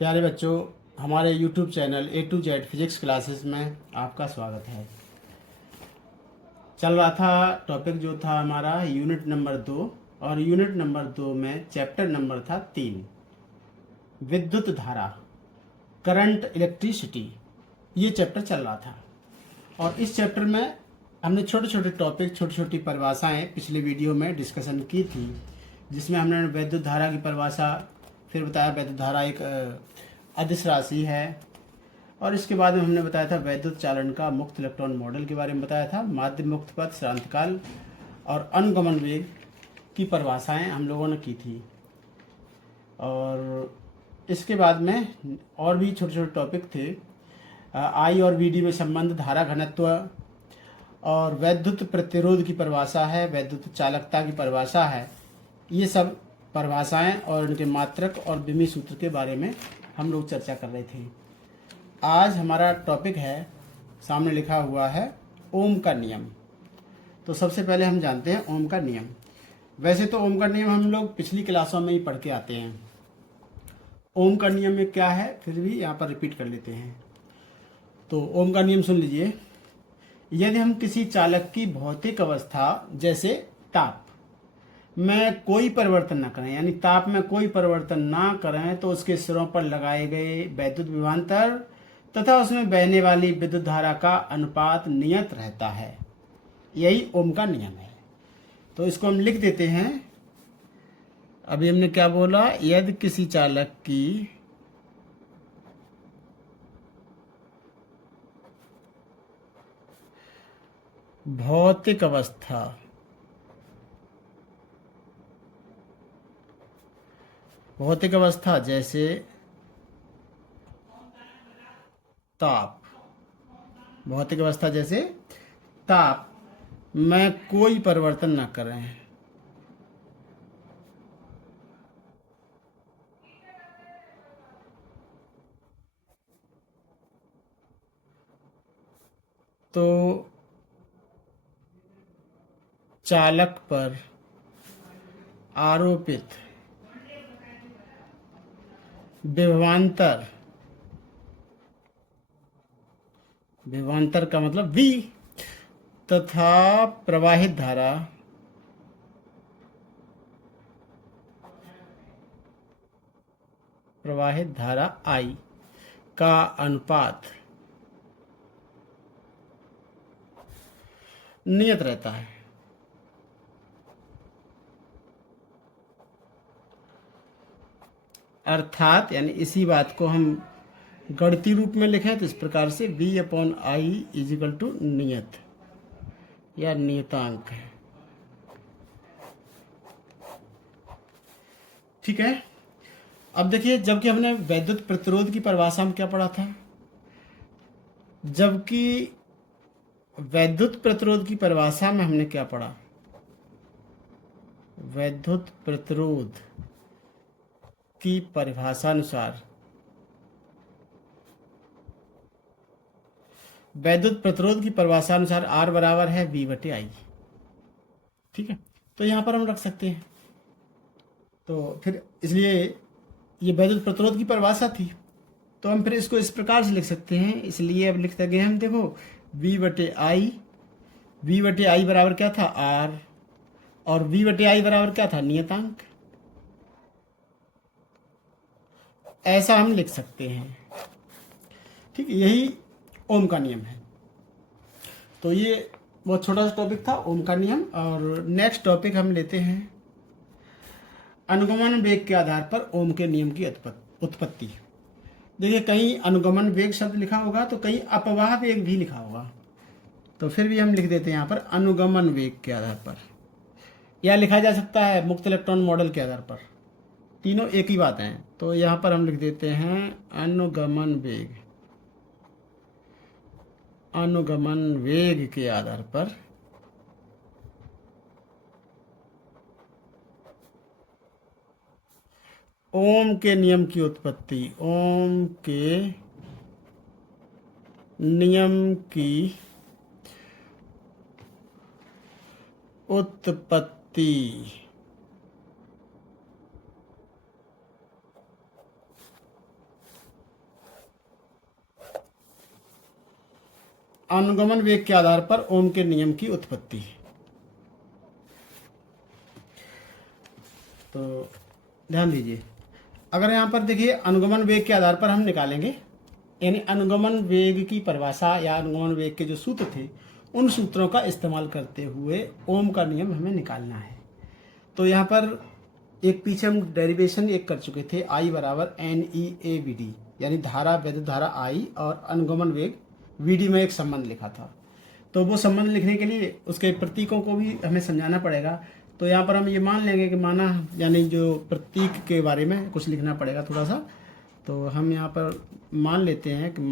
प्यारे बच्चों, हमारे YouTube channel A to Z physics classes में आपका स्वागत है। चल रहा था टॉपिक जो था हमारा यूनिट नंबर 2, और यूनिट नंबर 2 में चैप्टर नंबर था 3, विद्युत धारा, करंट इलेक्ट्रिसिटी। ये चैप्टर चल रहा था और इस चैप्टर में हमने छोटे छोटे टॉपिक, छोटी छोटी परिभाषाएं पिछले वीडियो में डिस्कशन की थी, जिसमें हमने वैद्युत धारा की परिभाषा फिर बताया। वैद्युत धारा एक अदिश राशि है, और इसके बाद में हमने बताया था वैद्युत चालन का मुक्त इलेक्ट्रॉन मॉडल के बारे में बताया था। माध्य मुक्त पथ, श्रांतकाल और अनुगमन वेग की परिभाषाएं हम लोगों ने की थी। और इसके बाद में और भी छोटे छोटे टॉपिक थे। आई और वी डी में संबंध, धारा घनत्व, और वैद्युत प्रतिरोध की परिभाषा है, वैद्युत चालकता की परिभाषा है। ये सब परिभाषाएं और उनके मात्रक और विमी सूत्र के बारे में हम लोग चर्चा कर रहे थे। आज हमारा टॉपिक है, सामने लिखा हुआ है, ओम का नियम। तो सबसे पहले हम जानते हैं ओम का नियम। वैसे तो ओम का नियम हम लोग पिछली क्लासों में ही पढ़ के आते हैं। ओम का नियम में क्या है, फिर भी यहाँ पर रिपीट कर लेते हैं। तो ओम का नियम सुन लीजिए। यदि हम किसी चालक की भौतिक अवस्था जैसे ताप में कोई परिवर्तन न करें, यानी ताप में कोई परिवर्तन ना करें, तो उसके सिरों पर लगाए गए वैद्युत विभवांतर तथा उसमें बहने वाली विद्युत धारा का अनुपात नियत रहता है। यही ओम का नियम है। तो इसको हम लिख देते हैं। अभी हमने क्या बोला, यदि किसी चालक की भौतिक अवस्था जैसे ताप, भौतिक अवस्था जैसे ताप में कोई परिवर्तन न करें, तो चालक पर आरोपित विभवांतर, विभवांतर का मतलब V, तथा प्रवाहित धारा I का अनुपात नियत रहता है। अर्थात यानी इसी बात को हम गणितीय रूप में लिखें तो इस प्रकार से V/I इजिकल टू नियत या नियतांक है। ठीक है। अब देखिए, जबकि हमने वैद्युत प्रतिरोध की परिभाषा में क्या पढ़ा था, जबकि वैद्युत प्रतिरोध की परिभाषा में हमने क्या पढ़ा, वैद्युत प्रतिरोध की परिभाषा अनुसार वैद्युत प्रतिरोध की परिभाषा अनुसार R बराबर है V/I। ठीक है, तो यहां पर हम रख सकते हैं। तो फिर इसलिए ये वैद्युत प्रतिरोध की परिभाषा थी, तो हम फिर इसको इस प्रकार से लिख सकते हैं। इसलिए अब लिख सके हम, देखो V/I बराबर क्या था, R, और V/I बराबर क्या था, नियतांक। ऐसा हम लिख सकते हैं। ठीक है, यही ओम का नियम है। तो ये बहुत छोटा सा टॉपिक था, ओम का नियम। और नेक्स्ट टॉपिक हम लेते हैं, अनुगमन वेग के आधार पर ओम के नियम की उत्पत्ति। देखिए, कहीं अनुगमन वेग शब्द लिखा होगा तो कहीं अपवाह वेग भी लिखा होगा, तो फिर भी हम लिख देते हैं यहाँ पर अनुगमन वेग के आधार पर, या लिखा जा सकता है मुक्त इलेक्ट्रॉन मॉडल के आधार पर। तीनों एक ही बात है। तो यहाँ पर हम लिख देते हैं अनुगमन वेग, अनुगमन वेग के आधार पर ओम के नियम की उत्पत्ति, ओम के नियम की उत्पत्ति अनुगमन वेग के आधार पर ओम के नियम की उत्पत्ति। तो ध्यान दीजिए, अगर यहाँ पर देखिए अनुगमन वेग के आधार पर हम निकालेंगे, यानी अनुगमन वेग की परिभाषा या अनुगमन वेग के जो सूत्र थे उन सूत्रों का इस्तेमाल करते हुए ओम का नियम हमें निकालना है। तो यहाँ पर एक पीछे हम डेरिवेशन एक कर चुके थे, I बराबर NEAVD, यानी धारा वैद्युत धारा I और अनुगमन वेग VD में एक संबंध लिखा था। तो वो संबंध लिखने के लिए उसके प्रतीकों को भी हमें समझाना पड़ेगा। तो यहाँ पर हम ये मान लेंगे कि माना, यानी जो प्रतीक के बारे में कुछ लिखना पड़ेगा थोड़ा सा। तो हम यहाँ पर मान लेते हैं कि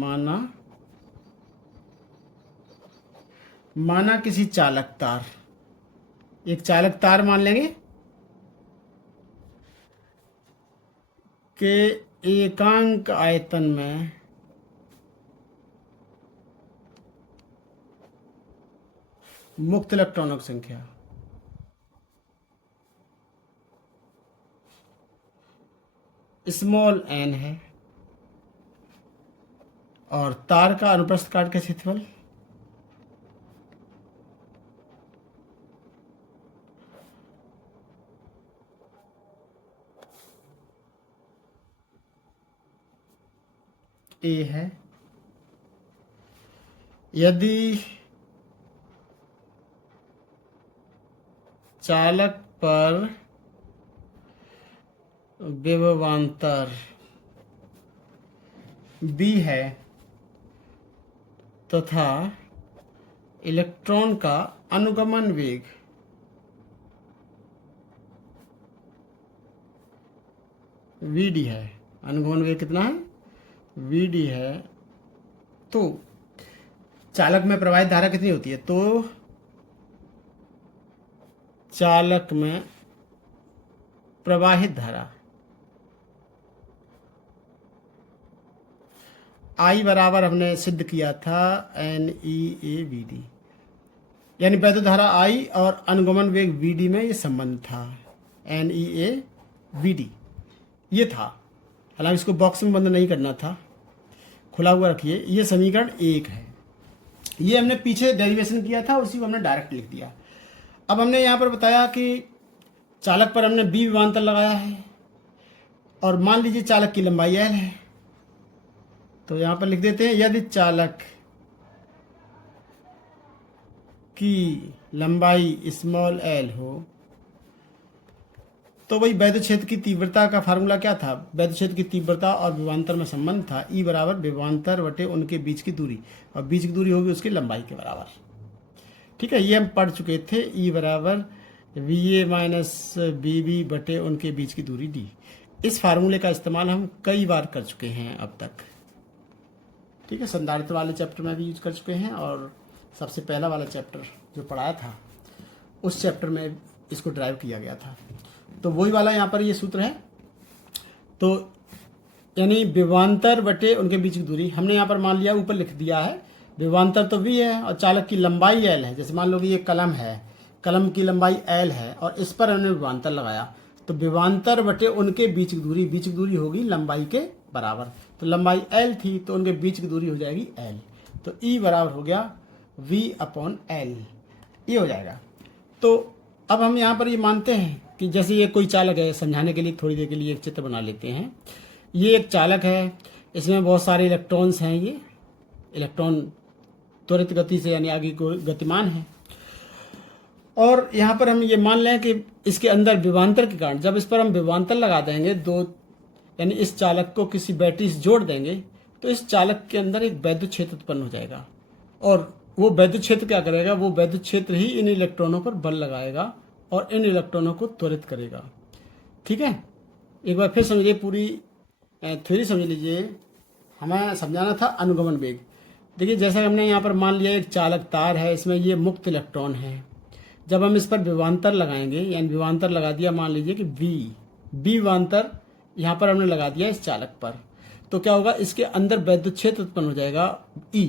माना किसी चालक तार, एक चालक तार मान लेंगे के एकांक आयतन में मुक्त इलेक्ट्रॉनों की संख्या स्मॉल n है और तार का अनुप्रस्थ काट का क्षेत्रफल A है। यदि चालक पर विभवांतर B है तथा इलेक्ट्रॉन का अनुगमन वेग VD है, अनुगमन वेग कितना है VD है, तो चालक में प्रवाहित धारा कितनी होती है, तो चालक में प्रवाहित धारा I बराबर हमने सिद्ध किया था NEAVD, यानी वैद्युत धारा I और अनुगमन वेग VD में ये संबंध था, NEAVD ये था। हालांकि इसको बॉक्स में बंद नहीं करना था, खुला हुआ रखिए। ये समीकरण 1 है, ये हमने पीछे डेरिवेशन किया था, उसी को हमने डायरेक्ट लिख दिया। अब हमने यहाँ पर बताया कि चालक पर हमने B विभवांतर लगाया है और मान लीजिए चालक की लंबाई L है। तो यहाँ पर लिख देते हैं, यदि चालक की लंबाई स्मॉल l हो तो वही वैद्युत क्षेत्र की तीव्रता का फार्मूला क्या था, वैद्युत क्षेत्र की तीव्रता और विभवांतर में संबंध था E बराबर विभवांतर बटे उनके बीच की दूरी, और बीच की दूरी होगी उसकी लंबाई के बराबर। ठीक है, ये हम पढ़ चुके थे, E बराबर VA माइनस BB बटे उनके बीच की दूरी D। इस फार्मूले का इस्तेमाल हम कई बार कर चुके हैं अब तक। ठीक है, संधारित्र वाले चैप्टर में भी यूज कर चुके हैं और सबसे पहला वाला चैप्टर जो पढ़ाया था उस चैप्टर में इसको ड्राइव किया गया था। तो वही वाला यहाँ पर ये सूत्र है। तो यानी विभवांतर बटे उनके बीच की दूरी हमने यहाँ पर मान लिया, ऊपर लिख दिया है, विभवांतर तो V है और चालक की लंबाई L है। जैसे मान लो कि ये कलम है, कलम की लंबाई L है और इस पर हमने विभवांतर लगाया, तो विभवांतर बटे उनके बीच की दूरी, बीच की दूरी होगी लंबाई के बराबर। तो लंबाई L थी तो उनके बीच की दूरी हो जाएगी L, तो E बराबर हो गया V/L, ये हो जाएगा। तो अब हम यहाँ पर ये मानते हैं कि जैसे ये कोई चालक है, समझाने के लिए थोड़ी देर के लिए एक चित्र बना लेते हैं। ये एक चालक है, इसमें बहुत सारे इलेक्ट्रॉन्स हैं, ये इलेक्ट्रॉन त्वरित गति से यानी आगे को गतिमान है। और यहाँ पर हम ये मान लें कि इसके अंदर विभवांतर के कारण, जब इस पर हम विभवांतर लगा देंगे दो, यानी इस चालक को किसी बैटरी से जोड़ देंगे, तो इस चालक के अंदर एक वैद्युत क्षेत्र उत्पन्न हो जाएगा और वो वैद्युत क्षेत्र क्या करेगा, वो वैद्युत क्षेत्र ही इन इलेक्ट्रॉनों पर बल लगाएगा और इन इलेक्ट्रॉनों को त्वरित करेगा। ठीक है, एक बार फिर समझिए, पूरी थ्योरी समझ लीजिए। हमें समझाना था अनुगमन वेग। देखिए, जैसा हमने यहाँ पर मान लिया एक चालक तार है, इसमें ये मुक्त इलेक्ट्रॉन है। जब हम इस पर विभवांतर लगाएंगे, यानी विभवांतर लगा दिया, मान लीजिए कि B विभवांतर यहाँ पर हमने लगा दिया इस चालक पर, तो क्या होगा, इसके अंदर वैद्युत क्षेत्र उत्पन्न हो जाएगा E,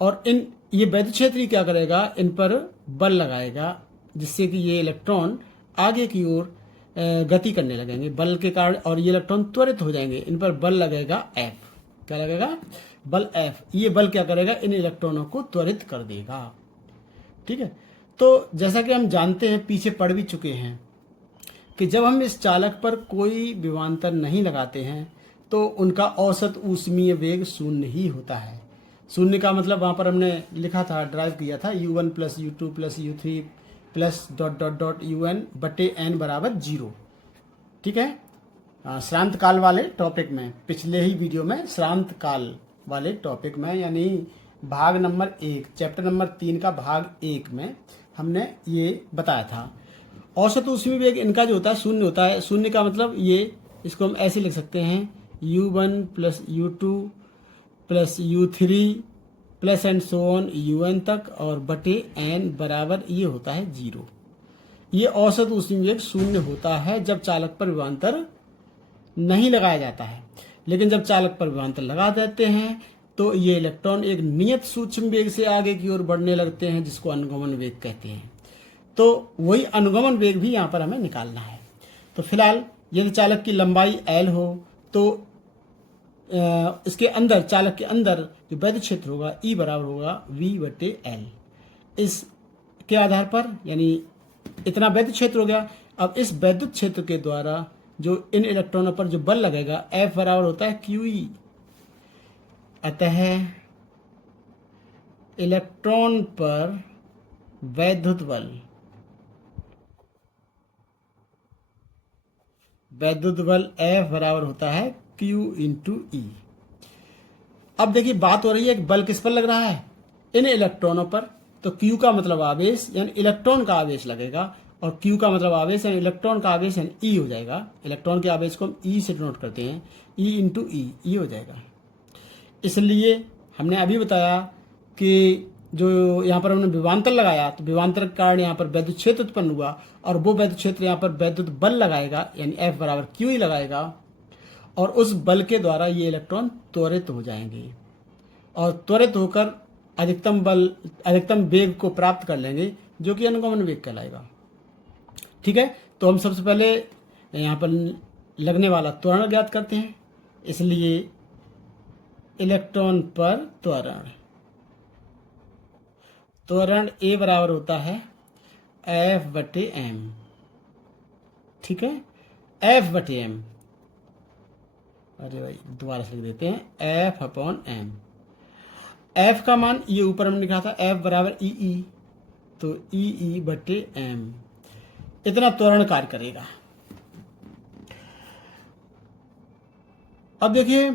और ये वैद्युत क्षेत्र ही क्या करेगा, इन पर बल लगाएगा, जिससे कि ये इलेक्ट्रॉन आगे की ओर गति करने लगेंगे बल के कारण, और ये इलेक्ट्रॉन त्वरित हो जाएंगे, इन पर बल लगेगा F। क्या लगेगा, बल F। ये बल क्या करेगा, इन इलेक्ट्रॉनों को त्वरित कर देगा। ठीक है, तो जैसा कि हम जानते हैं, पीछे पढ़ भी चुके हैं कि जब हम इस चालक पर कोई विभवांतर नहीं लगाते हैं तो उनका औसत ऊष्मीय वेग शून्य ही होता है। शून्य का मतलब वहाँ पर हमने लिखा था, ड्राइव किया था, U1 plus U2 plus U3 plus dot dot dot UN बटे n बराबर 0। ठीक है, श्रांत काल वाले टॉपिक में, पिछले ही वीडियो में श्रांत काल वाले टॉपिक में, यानी भाग नंबर 1 चैप्टर नंबर 3 का भाग 1 में हमने ये बताया था। औसत ऊष्मीय वेग इनका जो होता है शून्य होता है। शून्य का मतलब ये, इसको हम ऐसे लिख सकते हैं, U1 plus U2 plus U3 plus and so on UN तक और बटे n बराबर ये होता है 0। ये औसत ऊष्मीय वेग शून्य होता है जब चालक पर विभवांतर नहीं लगाया जाता है। लेकिन जब चालक पर विभवांतर लगा देते हैं तो ये इलेक्ट्रॉन एक नियत सूक्ष्म वेग से आगे की ओर बढ़ने लगते हैं, जिसको अनुगमन वेग कहते हैं। तो वही अनुगमन वेग भी यहाँ पर हमें निकालना है। तो फिलहाल यदि चालक की लंबाई L हो तो इसके अंदर, चालक के अंदर जो वैद्युत क्षेत्र होगा E बराबर होगा V/L। इसके आधार पर, यानी इतना वैद्युत क्षेत्र हो गया। अब इस वैद्युत क्षेत्र के द्वारा जो इन इलेक्ट्रॉनों पर जो बल लगेगा F बराबर होता है QE। अतः इलेक्ट्रॉन पर वैद्युत बल F बराबर होता है Q इंटू E। अब देखिए बात हो रही है कि बल किस पर लग रहा है, इन इलेक्ट्रॉनों पर। तो Q का मतलब आवेश यानी इलेक्ट्रॉन का आवेश लगेगा, और Q का मतलब आवेश यानी इलेक्ट्रॉन का आवेश यानी E हो जाएगा। इलेक्ट्रॉन के आवेश को हम E से डिनोट करते हैं, E इंटू E हो जाएगा। इसलिए हमने अभी बताया कि जो यहाँ पर हमने विभवांतर लगाया, तो विभवांतर के कारण यहाँ पर वैद्युत क्षेत्र उत्पन्न हुआ, और वो वैद्युत क्षेत्र यहाँ पर वैद्युत बल लगाएगा, यानी F बराबर QE लगाएगा, और उस बल के द्वारा ये इलेक्ट्रॉन त्वरित हो जाएंगे, और त्वरित होकर अधिकतम वेग को प्राप्त कर लेंगे, जो कि अनुगमन वेग कहलाएगा। ठीक है, तो हम सबसे पहले यहाँ पर लगने वाला त्वरण ज्ञात करते हैं। इसलिए इलेक्ट्रॉन पर त्वरण A बराबर होता है F/m। ठीक है, F/m, अरे भाई दोबारा से लिख देते हैं, F/m। F का मान ये ऊपर हमने लिखा था, F बराबर EE, तो EE/m इतना त्वरण कार्य करेगा। अब देखिए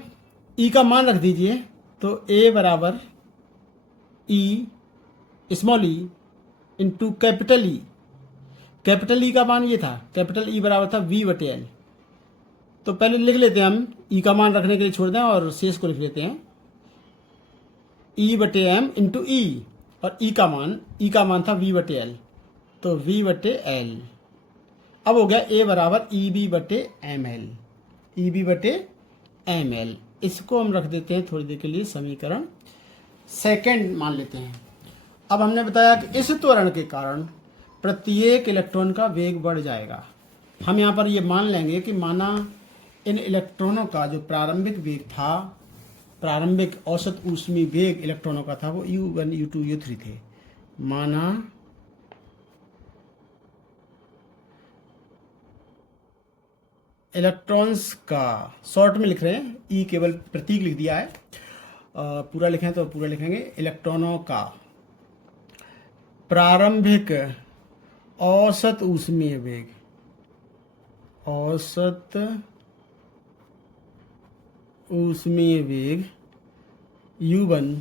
E का मान रख दीजिए, तो A बराबर E small e into capital E। Capital E का मान ये था, कैपिटल E बराबर था V/L। तो पहले लिख लेते हैं हम, E का मान रखने के लिए छोड़ दें और शेष को लिख लेते हैं, E/m इंटू E, और E का मान था V/L, तो V/L। अब हो गया A बराबर EB/ml, EB/ml। इसको हम रख देते हैं थोड़ी देर के लिए समीकरण सेकंड मान लेते हैं। अब हमने बताया कि इस त्वरण के कारण प्रत्येक इलेक्ट्रॉन का वेग बढ़ जाएगा। हम यहाँ पर ये मान लेंगे कि माना इन इलेक्ट्रॉनों का जो प्रारंभिक वेग था, प्रारंभिक औसत ऊष्मीय वेग इलेक्ट्रॉनों का था, वो U1 U2 U3 थे। माना इलेक्ट्रॉन्स का, शॉर्ट में लिख रहे हैं, ई केवल प्रतीक लिख दिया है, पूरा लिखें तो पूरा लिखेंगे, इलेक्ट्रॉनों का प्रारंभिक औसत ऊष्मीय वेग, औसत ऊष्मीय वेग U1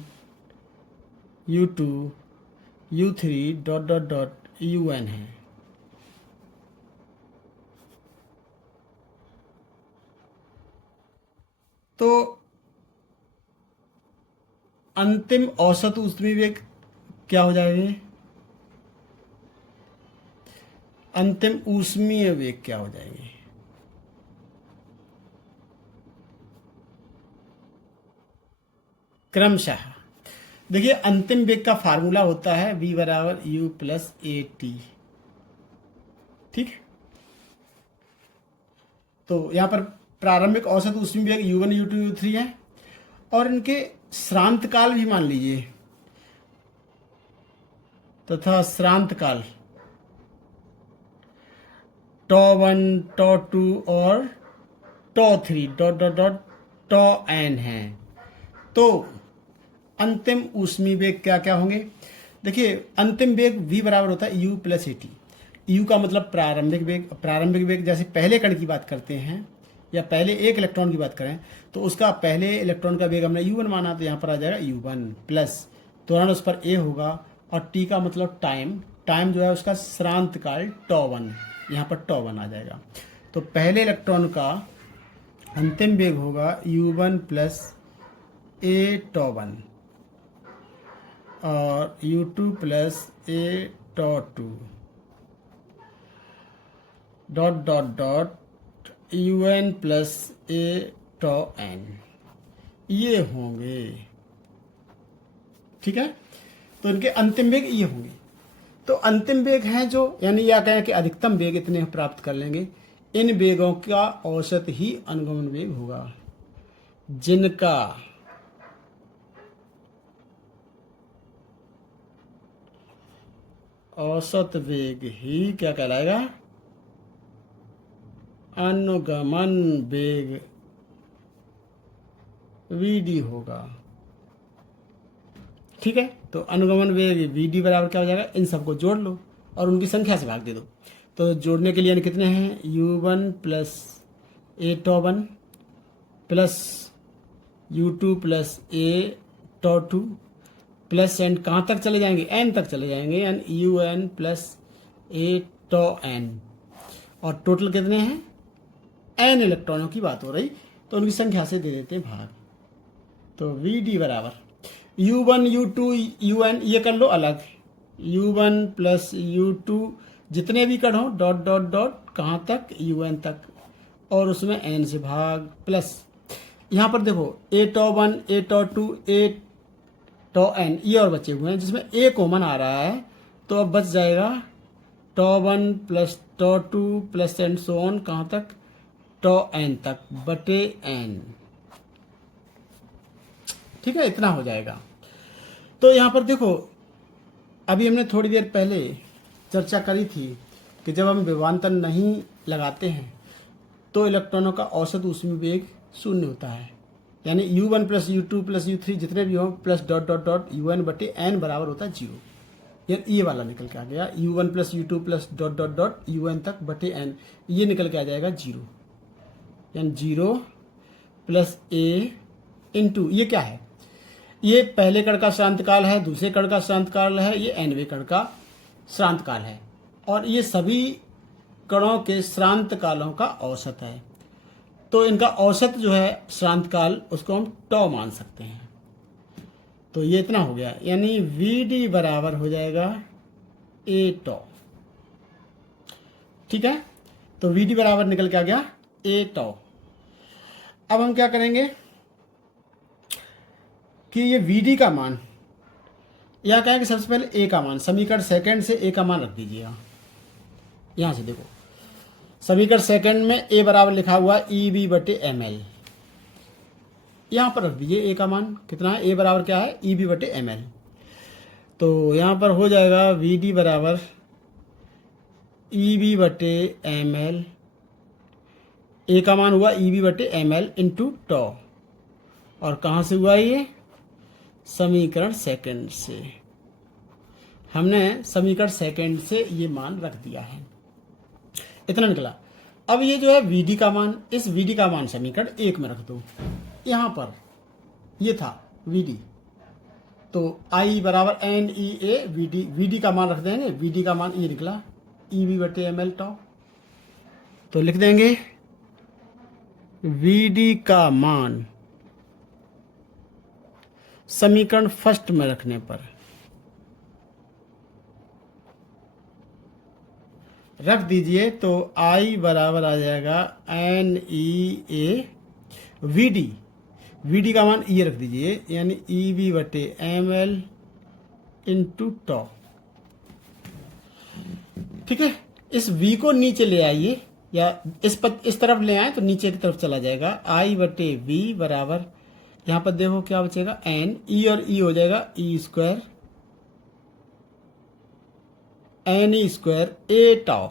U2 U3 dot dot dot UN है। तो अंतिम औसत ऊष्मीय वेग क्या हो जाएगा, अंतिम ऊष्मीय वेग क्या हो जाएगी, क्रमशः देखिए अंतिम वेग का फार्मूला होता है V बराबर U प्लस AT। ठीक, तो यहां पर प्रारंभिक औसत ऊष्मीय वेग U1 U2 U3 है, और इनके श्रांत काल भी मान लीजिए, तथा श्रांत काल τ1 τ2 और τ3 डॉट डॉट डॉट τn है। तो अंतिम ऊष्मीय वेग क्या क्या होंगे? देखिए, अंतिम वेग v बराबर होता है u प्लस at। u का मतलब प्रारंभिक वेग। प्रारंभिक वेग जैसे पहले कण की बात करते हैं या पहले एक इलेक्ट्रॉन की बात करें तो उसका पहले इलेक्ट्रॉन का वेग हमने u1 माना, तो यहाँ पर आ जाएगा u1 प्लस तुरंत उस पर a होगा, और t का मतलब टाइम। टाइम जो है उसका श्रांत काल τ1, यहाँ पर τ1 आ जाएगा। तो पहले इलेक्ट्रॉन का अंतिम वेग होगा u1 प्लस a τ1 और u2 plus a τ2 dot dot dot un plus a τn, ये होंगे। ठीक है, तो इनके अंतिम वेग ये होंगे। तो अंतिम वेग हैं जो, यानी यह कहें कि अधिकतम वेग इतने प्राप्त कर लेंगे। इन वेगों का औसत ही अनुगमन वेग होगा, जिनका औसत वेग ही क्या कहलाएगा? अनुगमन वेग vd होगा। ठीक है, तो अनुगमन वेग vd बराबर क्या हो जाएगा? इन सबको जोड़ लो और उनकी संख्या से भाग दे दो। तो जोड़ने के लिए यानी कितने हैं? u1 plus a τ1 plus u2 plus a τ2 plus and कहाँ तक चले जाएंगे? n तक चले जाएंगे, यानी un प्लस a τn। और टोटल कितने हैं? n इलेक्ट्रॉनों की बात हो रही, तो उनकी संख्या से दे देते हैं भाग। तो vd बराबर u1 u2 un, ये कर लो अलग, u1 प्लस u2 जितने भी कण हो डॉट डॉट डॉट कहाँ तक? un तक, और उसमें n से भाग, प्लस यहाँ पर देखो a τ1 a τ2 a τn ये और बचे हुए हैं, जिसमें a कॉमन आ रहा है, तो अब बच जाएगा τ1 plus τ2 plus and so on कहाँ तक? τn तक बटे n। ठीक है, इतना हो जाएगा। तो यहाँ पर देखो, अभी हमने थोड़ी देर पहले चर्चा करी थी कि जब हम विभवांतर नहीं लगाते हैं तो इलेक्ट्रॉनों का औसत ऊष्मीय वेग 0 होता है, यानी u1 plus u2 plus u3 जितने भी हो plus dot dot dot un बटे n बराबर होता है 0। यानी ये वाला निकल के आ गया, u1 plus u2 plus dot dot dot un तक बटे n, ये निकल के आ जाएगा 0। यानी 0 प्लस a इंटू ये क्या है? ये पहले कण का श्रांत काल है, दूसरे कण का श्रांत काल है, ये nवें कण का श्रांत काल है, और ये सभी कणों के श्रांत कालों का औसत है। तो इनका औसत जो है श्रांत काल, उसको हम τ मान सकते हैं। तो ये इतना हो गया, यानी vd बराबर हो जाएगा a τ। ठीक है, तो vd बराबर निकल के आ गया a τ। अब हम क्या करेंगे कि ये vd का मान, या कहें कि सबसे पहले a का मान, समीकरण सेकंड से a का मान रख दीजिएगा। यहां से देखो, समीकरण सेकंड में a बराबर लिखा हुआ EB बटे ml, यहां पर रख दीजिए a का मान कितना है? a बराबर क्या है? EB बटे ml। तो यहां पर हो जाएगा vd बराबर EB बटे ml, a का मान हुआ EB बटे ml इंटू τ, और कहाँ से हुआ ये? समीकरण सेकंड से। हमने समीकरण सेकंड से ये मान रख दिया है, इतना निकला। अब ये जो है vd का मान, इस vd का मान समीकरण 1 में रख दो। यहाँ पर ये था vd, तो I बराबर NEA vd का मान रख देंगे। vd का मान ये निकला EB बटे ml τ। तो लिख देंगे vd का मान समीकरण फर्स्ट में रखने पर रख दीजिए, तो I बराबर आ जाएगा NEA vd का मान ये रख दीजिए, यानी EB बटे ml इंटू τ। ठीक है, इस v को नीचे ले आइए, या इस तरफ ले आए तो नीचे की तरफ चला जाएगा। I बटे v बराबर यहाँ पर देखो क्या बचेगा, एन, ई और ई हो जाएगा E square N E square ए टाउ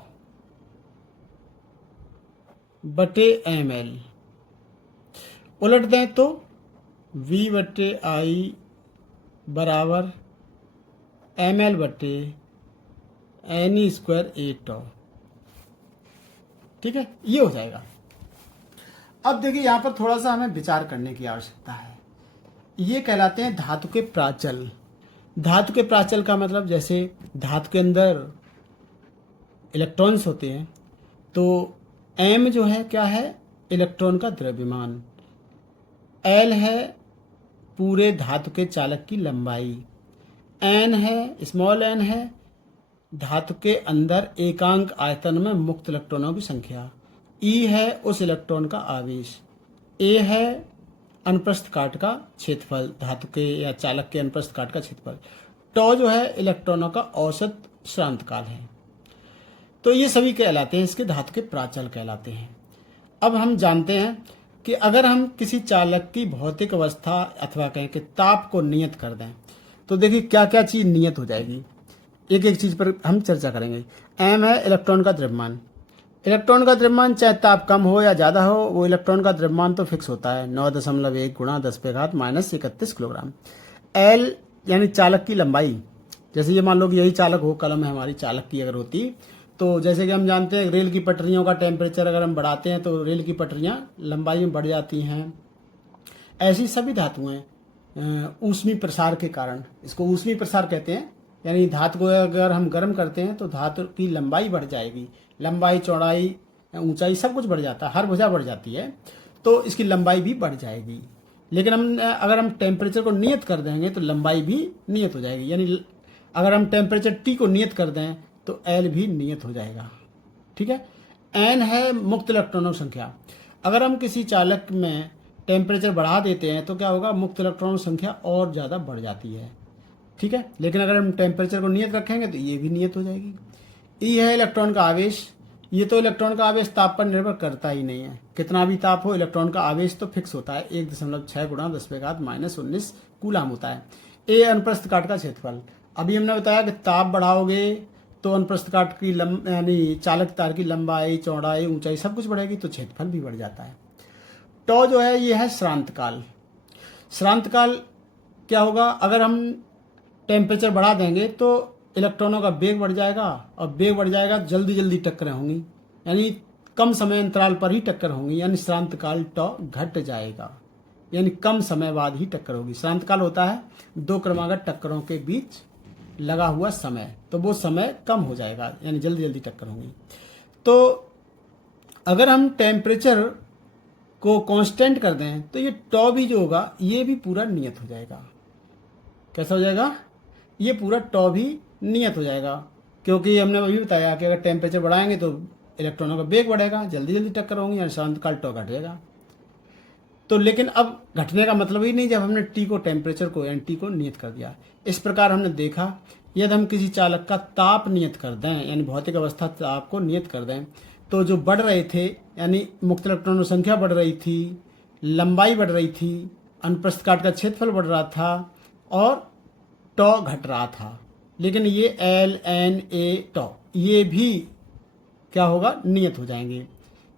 बटे एम एल। उलट दें तो v बटे आई बराबर एम एल बटे एन ई स्क्वायर ए टाउ। ठीक है, ये हो जाएगा। अब देखिए यहाँ पर थोड़ा सा हमें विचार करने की आवश्यकता है। ये कहलाते हैं धातु के प्राचल। धातु के प्राचल का मतलब, जैसे धातु के अंदर इलेक्ट्रॉन्स होते हैं, तो m जो है क्या है, इलेक्ट्रॉन का द्रव्यमान, l है पूरे धातु के चालक की लंबाई, n है, स्मॉल n है धातु के अंदर एकांक आयतन में मुक्त इलेक्ट्रॉनों की संख्या, E है उस इलेक्ट्रॉन का आवेश, A है अनुप्रस्थ काट का क्षेत्रफल, धातु के या चालक के अनुप्रस्थ काट का क्षेत्रफल, टॉ जो है इलेक्ट्रॉनों का औसत श्रांत काल है। तो ये सभी कहलाते हैं, इसके धातु के प्राचल कहलाते हैं। अब हम जानते हैं कि अगर हम किसी चालक की भौतिक अवस्था अथवा कहें कि ताप को नियत कर दें, तो देखिए क्या क्या चीज नियत हो जाएगी, एक एक चीज पर हम चर्चा करेंगे। एम है इलेक्ट्रॉन का द्रव्यमान। इलेक्ट्रॉन का द्रव्यमान चाहे ताप कम हो या ज़्यादा हो, वो इलेक्ट्रॉन का द्रव्यमान तो फिक्स होता है, 9.1 गुणा 10⁻−31 किलोग्राम। एल यानी चालक की लंबाई, जैसे ये मान लो कि यही चालक हो, कलम है हमारी चालक की अगर होती, तो जैसे कि हम जानते हैं रेल की पटरियों का टेम्परेचर अगर हम बढ़ाते हैं तो रेल की पटरियाँ लंबाई में बढ़ जाती हैं। ऐसी सभी धातुएं ऊष्मीय प्रसार के कारण, इसको ऊष्मीय प्रसार कहते हैं, यानी धातु को अगर हम गर्म करते हैं तो धातु की लंबाई बढ़ जाएगी, लंबाई चौड़ाई ऊंचाई सब कुछ बढ़ जाता है, हर भुजा बढ़ जाती है, तो इसकी लंबाई भी बढ़ जाएगी। लेकिन अगर हम टेम्परेचर को नियत कर देंगे तो लंबाई भी नियत हो जाएगी, यानी अगर हम टेम्परेचर T को नियत कर दें तो L भी नियत हो जाएगा। ठीक है, N है मुक्त इलेक्ट्रॉनों की संख्या। अगर हम किसी चालक में टेम्परेचर बढ़ा देते हैं तो क्या होगा, मुक्त इलेक्ट्रॉनों की संख्या और ज़्यादा बढ़ जाती है। ठीक है, लेकिन अगर हम टेम्परेचर को नियत रखेंगे तो ये भी नियत हो जाएगी। ई है इलेक्ट्रॉन का आवेश। ये तो इलेक्ट्रॉन का आवेश ताप पर निर्भर करता ही नहीं है, कितना भी ताप हो इलेक्ट्रॉन का आवेश तो फिक्स होता है, 1.6 गुणा 10⁻−19 कूलाम होता है। ए अनुप्रस्थ काट का क्षेत्रफल। अभी हमने बताया कि ताप बढ़ाओगे तो अनुप्रस्थ काट की यानी चालक तार की लंबाई चौड़ाई ऊंचाई सब कुछ बढ़ेगी, तो क्षेत्रफल भी बढ़ जाता है। टॉ जो है ये है श्रांत काल। श्रांत काल क्या होगा, अगर हम टेम्परेचर बढ़ा देंगे तो इलेक्ट्रॉनों का वेग बढ़ जाएगा, और वेग बढ़ जाएगा जल्दी जल्दी टक्करें होंगी, यानी कम समय अंतराल पर ही टक्कर होंगी, यानी श्रांत काल टॉ घट जाएगा, यानी कम समय बाद ही टक्कर होगी। श्रांत काल होता है दो क्रमागत टक्करों के बीच लगा हुआ समय, तो वो समय कम हो जाएगा, यानी जल्दी जल्दी टक्कर होंगी। तो अगर हम टेम्परेचर को कांस्टेंट कर दें तो ये टॉ भी जो होगा ये भी पूरा नियत हो जाएगा। कैसा हो जाएगा, ये पूरा टॉ भी नियत हो जाएगा, क्योंकि हमने अभी बताया कि अगर टेम्परेचर बढ़ाएंगे तो इलेक्ट्रॉनों का वेग बढ़ेगा, जल्दी जल्दी टक्कर होंगी, यानी श्रांत काल टॉ घटेगा। तो लेकिन अब घटने का मतलब ही नहीं जब हमने टी को टेम्परेचर को यानी टी को नियत कर दिया। इस प्रकार हमने देखा यदि हम किसी चालक का ताप नियत कर दें, यानी भौतिक अवस्था ताप को नियत कर दें, तो जो बढ़ रहे थे यानी मुक्त इलेक्ट्रॉनों की संख्या बढ़ रही थी, लंबाई बढ़ रही थी, अनुप्रस्थ काट का क्षेत्रफल बढ़ रहा था और टॉ घट रहा था। लेकिन ये एल एन ए टॉ ये भी क्या होगा, नियत हो जाएंगे।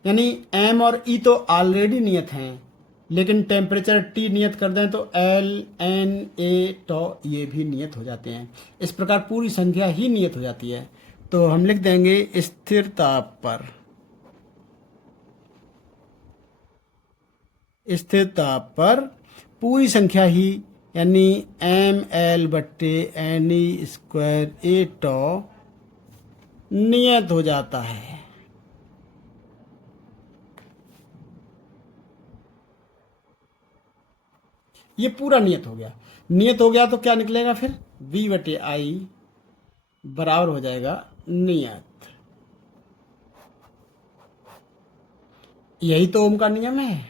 यानी एम और ई तो ऑलरेडी नियत हैं, लेकिन टेम्परेचर टी नियत कर दें तो एल एन ए टॉ ये भी नियत हो जाते हैं। इस प्रकार पूरी संख्या ही नियत हो जाती है। तो हम लिख देंगे स्थिर ताप पर, स्थिर ताप पर पूरी संख्या ही यानी एम एल बट्टे एन ई स्क्वायर ए टॉ नियत हो जाता है। ये पूरा नियत हो गया। नियत हो गया तो क्या निकलेगा फिर, V बटे आई बराबर हो जाएगा नियत। यही तो ओम का नियम है।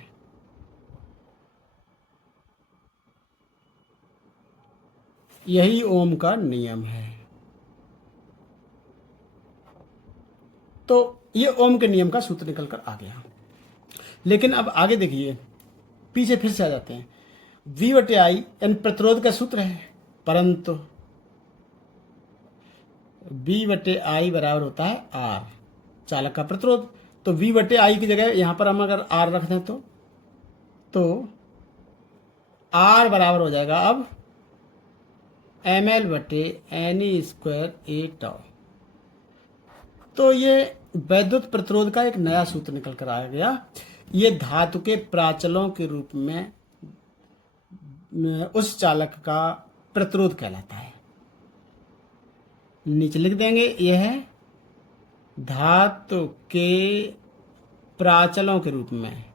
यही ओम का नियम है। तो ये ओम के नियम का सूत्र निकल कर आ गया। लेकिन अब आगे देखिए, पीछे फिर से आ जाते हैं। V बटे आई यानी प्रतिरोध का सूत्र है, परंतु V बटे आई बराबर होता है R, चालक का प्रतिरोध। तो V बटे आई की जगह यहां पर हम अगर R रख दें तो R बराबर हो जाएगा अब ml बटे NE स्क्वायर ए टॉ। तो ये वैद्युत प्रतिरोध का एक नया सूत्र निकल कर आ गया। ये धातु के प्राचलों के रूप में उस चालक का प्रतिरोध कहलाता है। नीचे लिख देंगे, यह है धातु के प्राचलों के रूप में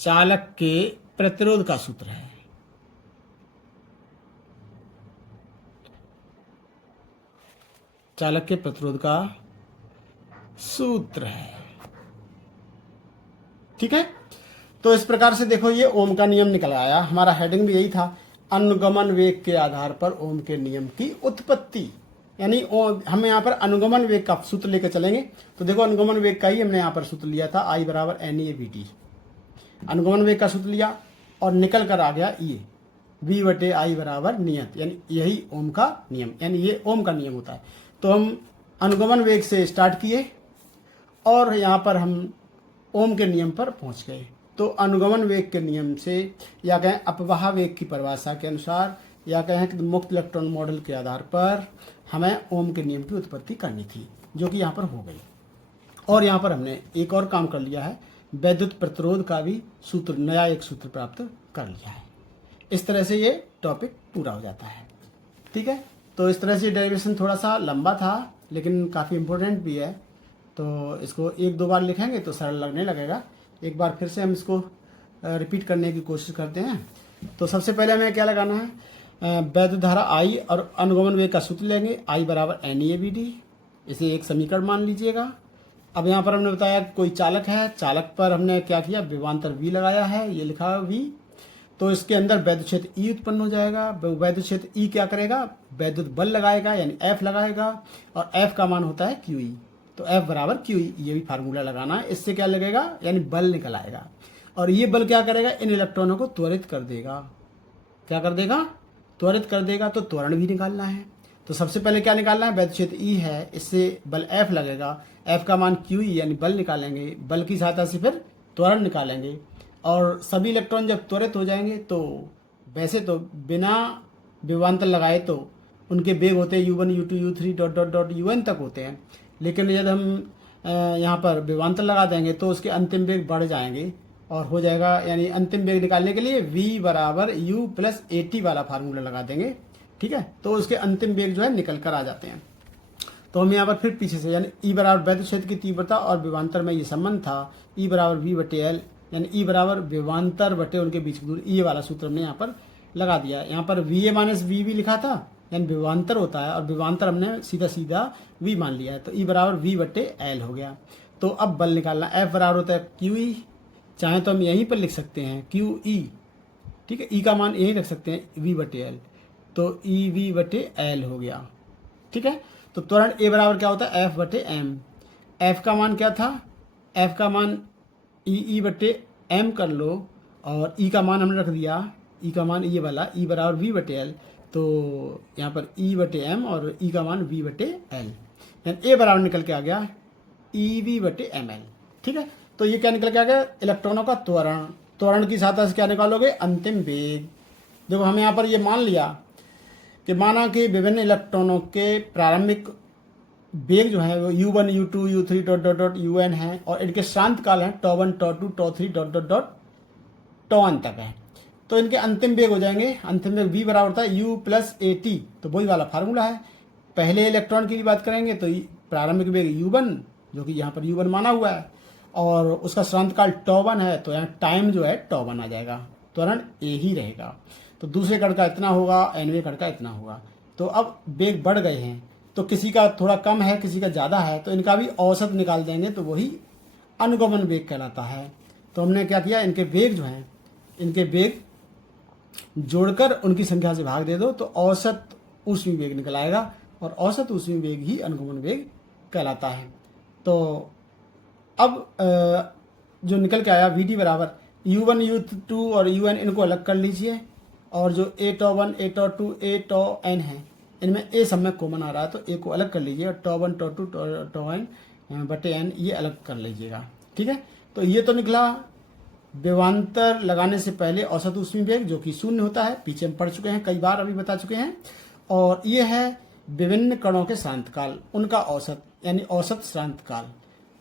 चालक के प्रतिरोध का सूत्र है। चालक के प्रतिरोध का सूत्र है, ठीक है। तो इस प्रकार से देखो ये ओम का नियम निकल आया। हमारा हेडिंग भी यही था, अनुगमन वेग के आधार पर ओम के नियम की उत्पत्ति। यानी हम यहाँ पर अनुगमन वेग का सूत्र लेकर चलेंगे। तो देखो अनुगमन वेग का ही हमने यहाँ पर सूत्र लिया था, आई बराबर NE/VT। अनुगमन वेग का सूत्र लिया और निकल कर आ गया ये V बटे आई बराबर नियत, यानी यही ओम का नियम, यानी ये ओम का नियम होता है। तो हम अनुगमन वेग से स्टार्ट किए और यहाँ पर हम ओम के नियम पर पहुँच गए। तो अनुगमन वेग के नियम से, या कहें अपवाह वेग की परिभाषा के अनुसार, या कहें कि मुक्त इलेक्ट्रॉन मॉडल के आधार पर हमें ओम के नियम की उत्पत्ति करनी थी, जो कि यहाँ पर हो गई। और यहाँ पर हमने एक और काम कर लिया है, वैद्युत प्रतिरोध का भी सूत्र, नया एक सूत्र प्राप्त कर लिया है। इस तरह से ये टॉपिक पूरा हो जाता है, ठीक है। तो इस तरह से डेरिवेशन थोड़ा सा लंबा था लेकिन काफ़ी इम्पोर्टेंट भी है। तो इसको एक दो बार लिखेंगे तो सरल लगने लगेगा। एक बार फिर से हम इसको रिपीट करने की कोशिश करते हैं। तो सबसे पहले हमें क्या लगाना है, वैद्युत धारा आई और अनुगमन वेग का सूत्र लेंगे, आई बराबर NE/VT। इसे एक समीकरण मान लीजिएगा। अब यहाँ पर हमने बताया कोई चालक है, चालक पर हमने क्या किया, विभवांतर V लगाया है, ये लिखा V। तो इसके अंदर वैद्युत क्षेत्र E उत्पन्न हो जाएगा। वैद्युत क्षेत्र E क्या करेगा, वैद्युत बल लगाएगा, यानी F लगाएगा, और F का मान होता है QE। तो F बराबर QE, ये भी फार्मूला लगाना है। इससे क्या लगेगा, यानी बल निकल आएगा। और ये बल क्या करेगा, इन इलेक्ट्रॉनों को त्वरित कर देगा। क्या कर देगा, त्वरित कर देगा। तो त्वरण भी निकालना है। तो सबसे पहले क्या निकालना है, वैद्युत क्षेत्र E है, इससे बल F लगेगा, F का मान QE यानी बल निकालेंगे, बल की सहायता से फिर त्वरण निकालेंगे। और सभी इलेक्ट्रॉन जब त्वरित हो जाएंगे तो वैसे तो बिना विभवांतर लगाए तो उनके वेग होते हैं U1 U2 U3 dot dot dot UN तक होते हैं। लेकिन यदि हम यहाँ पर विभवांतर लगा देंगे तो उसके अंतिम वेग बढ़ जाएंगे और हो जाएगा, यानी अंतिम वेग निकालने के लिए V बराबर U प्लस AT वाला फार्मूला लगा देंगे, ठीक है। तो उसके अंतिम वेग जो है निकल कर आ जाते हैं। तो हम यहाँ पर फिर पीछे से, यानी E बराबर वैद्युत क्षेत्र की तीव्रता और विभवांतर में ये संबंध था, E बराबर V बटे L, यानी E बराबर विभवांतर बटे उनके बीच की दूरी, ये वाला सूत्र हमने यहाँ पर लगा दिया। यहाँ पर VA माइनस V भी लिखा था, यानी विभवांतर होता है, और विभवांतर हमने सीधा सीधा V मान लिया है। तो E बराबर V बटे L हो गया। तो अब बल निकालना, F बराबर होता है QE, चाहे तो हम यहीं पर लिख सकते हैं QE, ठीक है। E का मान यहीं रख सकते हैं V बटे L, तो EV बटे L हो गया, ठीक है। तो त्वरण A बराबर क्या होता है, F बटे M। F का मान क्या था, F का मान E बटे M कर लो, और E का मान हमने रख दिया, E का मान ये वाला, E बराबर V बटे L। तो यहाँ पर E बटे M और E का मान V बटे L, यानी A बराबर निकल के आ गया EV बटे ML, ठीक है। तो ये क्या निकल के आ गया, इलेक्ट्रॉनों का त्वरण। त्वरण की सहायता से क्या निकालोगे, अंतिम वेग। देखो हमें यहाँ पर ये मान लिया कि माना कि विभिन्न इलेक्ट्रॉनों के प्रारंभिक वेग जो है वो U1 U2 U3 dot dot dot UN है, और इनके शांत काल हैं τ1 τ2 τ3 डॉट डॉट डॉट τn तक है। तो इनके अंतिम वेग हो जाएंगे, अंतिम वेग V बराबर होता है U प्लस AT। तो वही वाला फार्मूला है। पहले इलेक्ट्रॉन की बात करेंगे तो प्रारंभिक वेग U1, जो कि यहाँ पर U1 माना हुआ है, और उसका शांत काल τ1 है, तो यहाँ टाइम जो है τ1 आ जाएगा, त्वरण A ही रहेगा। तो दूसरे कण का इतना होगा, nवें कण का इतना होगा। तो अब वेग बढ़ गए हैं, तो किसी का थोड़ा कम है, किसी का ज़्यादा है, तो इनका भी औसत निकाल देंगे, तो वही अनुगमन वेग कहलाता है। तो हमने क्या किया, इनके वेग जो हैं, इनके वेग जोड़कर उनकी संख्या से भाग दे दो, तो औसत ऊष्मीय वेग निकल आएगा, और औसत ऊष्मीय वेग ही अनुगमन वेग कहलाता है। तो अब जो निकल के आया वी डी बराबर U1 U2 और UN इनको अलग कर लीजिए, और जो A toe 1 A toe 2 A toe n है, इनमें A सब में कॉमन आ रहा है तो A को अलग कर लीजिए, और टॉ 1 टॉ 2 टॉ n बटे n ये अलग कर लीजिएगा। ठीक है, तो ये तो निकला विभवांतर लगाने से पहले औसत ऊष्मीय वेग जो कि 0 होता है, पीछे हम पढ़ चुके हैं, कई बार अभी बता चुके हैं। और ये है विभिन्न कणों के शांतकाल, उनका औसत यानी औसत शांतकाल।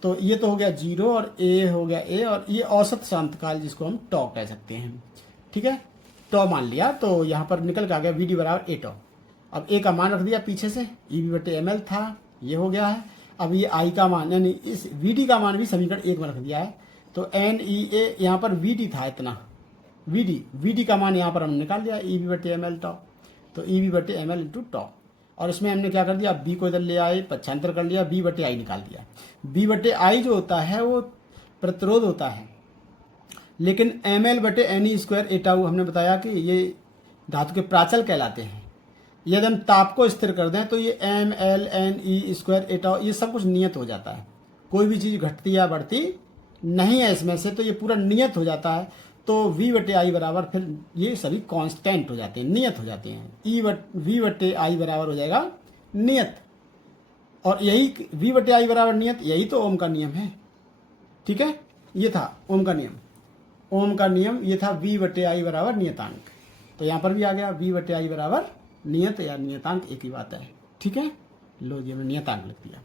तो ये तो हो गया 0 और A हो गया A, और ये औसत शांतकाल जिसको हम टॉ कह सकते हैं। ठीक है, टॉ मान लिया, तो यहाँ पर निकल के आ गया वी डी बराबर A टॉ। अब A का मान रख दिया पीछे से, EV बटे ml था, ये हो गया है। अब ये I का मान यानी इस VD का मान भी समीकरण 1 में रख दिया है, तो NEA यहाँ पर VD था इतना, VD का मान यहाँ पर हमने निकाल दिया EV बटे ml टॉ, तो EV बटे ml इंटू टॉ। और इसमें हमने क्या कर दिया, B को इधर ले आए, पक्षांतर कर लिया, B बटे I निकाल दिया। B बटे I जो होता है वो प्रतिरोध होता है, लेकिन ml बटे NE स्क्वायर एटाउ हमने बताया कि ये धातु के प्राचल कहलाते हैं। यदि हम ताप को स्थिर कर दें तो ये MLNE स्क्वायर एटाउ ये सब कुछ नियत हो जाता है, कोई भी चीज़ घटती या बढ़ती नहीं है इसमें से, तो ये पूरा नियत हो जाता है। तो V बटे I बराबर फिर ये सभी कांस्टेंट हो जाते हैं, नियत हो जाते हैं। V बटे I बराबर हो जाएगा नियत, और यही V बटे I बराबर नियत, यही तो ओम का नियम है। ठीक है, ये था ओम का नियम, ओम का नियम ये था V बटे I बराबर नियतांक। तो यहाँ पर भी आ गया V बटे I बराबर नियत या नियतांक एक ही बात है। ठीक है, लो जी हमने नियतांक लिख दिया।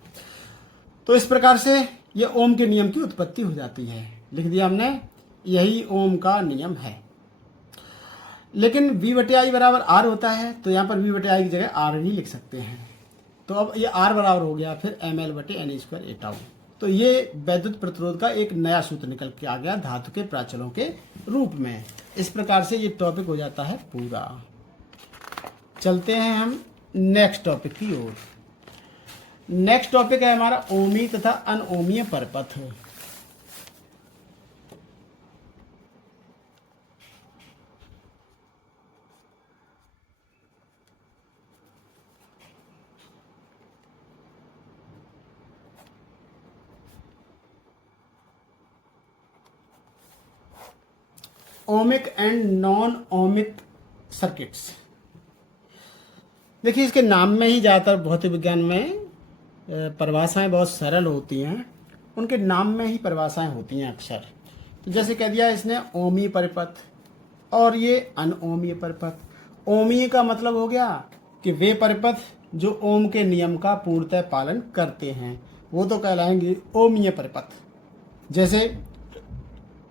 तो इस प्रकार से ये ओम के नियम की उत्पत्ति हो जाती है, लिख दिया हमने, यही ओम का नियम है। लेकिन V बटे I बराबर R होता है, तो यहाँ पर V बटे I की जगह R भी लिख सकते हैं। तो अब ये R बराबर हो गया फिर ml बटे NE स्क्वायर एटाउ। तो ये वैद्युत प्रतिरोध का एक नया सूत्र निकल के आ गया धातु के प्राचलों के रूप में। इस प्रकार से ये टॉपिक हो जाता है पूरा। चलते हैं हम नेक्स्ट टॉपिक की ओर। नेक्स्ट टॉपिक है हमारा ओमीय तथा अनओमीय परपथ। Ohmic and non ohmic circuits. देखिए इसके नाम में ही ज़्यादातर भौतिक विज्ञान में परिभाषाएं बहुत सरल होती हैं, उनके नाम में ही परिभाषाएं होती हैं अक्सर। तो जैसे कह दिया इसने ओमीय परिपथ, और ये अनओमीय परिपथ। ओमीय का मतलब हो गया कि वे परिपथ जो ओम के नियम का पूर्णतः पालन करते हैं, वो तो कहलाएंगे ओमीय परिपथ। जैसे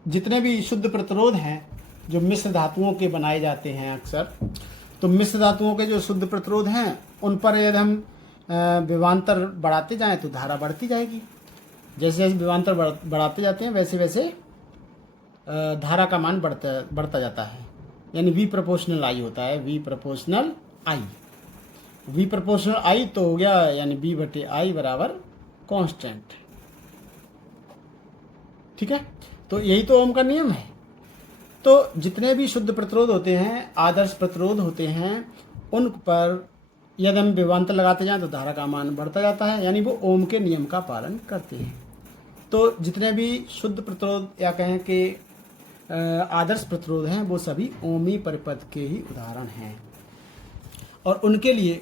जितने भी शुद्ध प्रतिरोध हैं जो मिश्र धातुओं के बनाए जाते हैं अक्सर, तो मिश्र धातुओं के जो शुद्ध प्रतिरोध हैं उन पर यदि हम विभवांतर बढ़ाते जाएं तो धारा बढ़ती जाएगी। जैसे जैसे विभवांतर बढ़ाते जाते हैं वैसे वैसे धारा का मान बढ़ता जाता है, यानी V प्रोपोर्शनल I होता है, V proportional I। V proportional I तो हो गया यानी V बटे I बराबर कांस्टेंट। ठीक है, तो यही तो ओम का नियम है। तो जितने भी शुद्ध प्रतिरोध होते हैं, आदर्श प्रतिरोध होते हैं, उन पर यदि हम विभवांतर लगाते जाएं तो धारा का मान बढ़ता जाता है, यानी वो ओम के नियम का पालन करते हैं। तो जितने भी शुद्ध प्रतिरोध या कहें कि आदर्श प्रतिरोध हैं वो सभी ओमीय परिपथ के ही उदाहरण हैं, और उनके लिए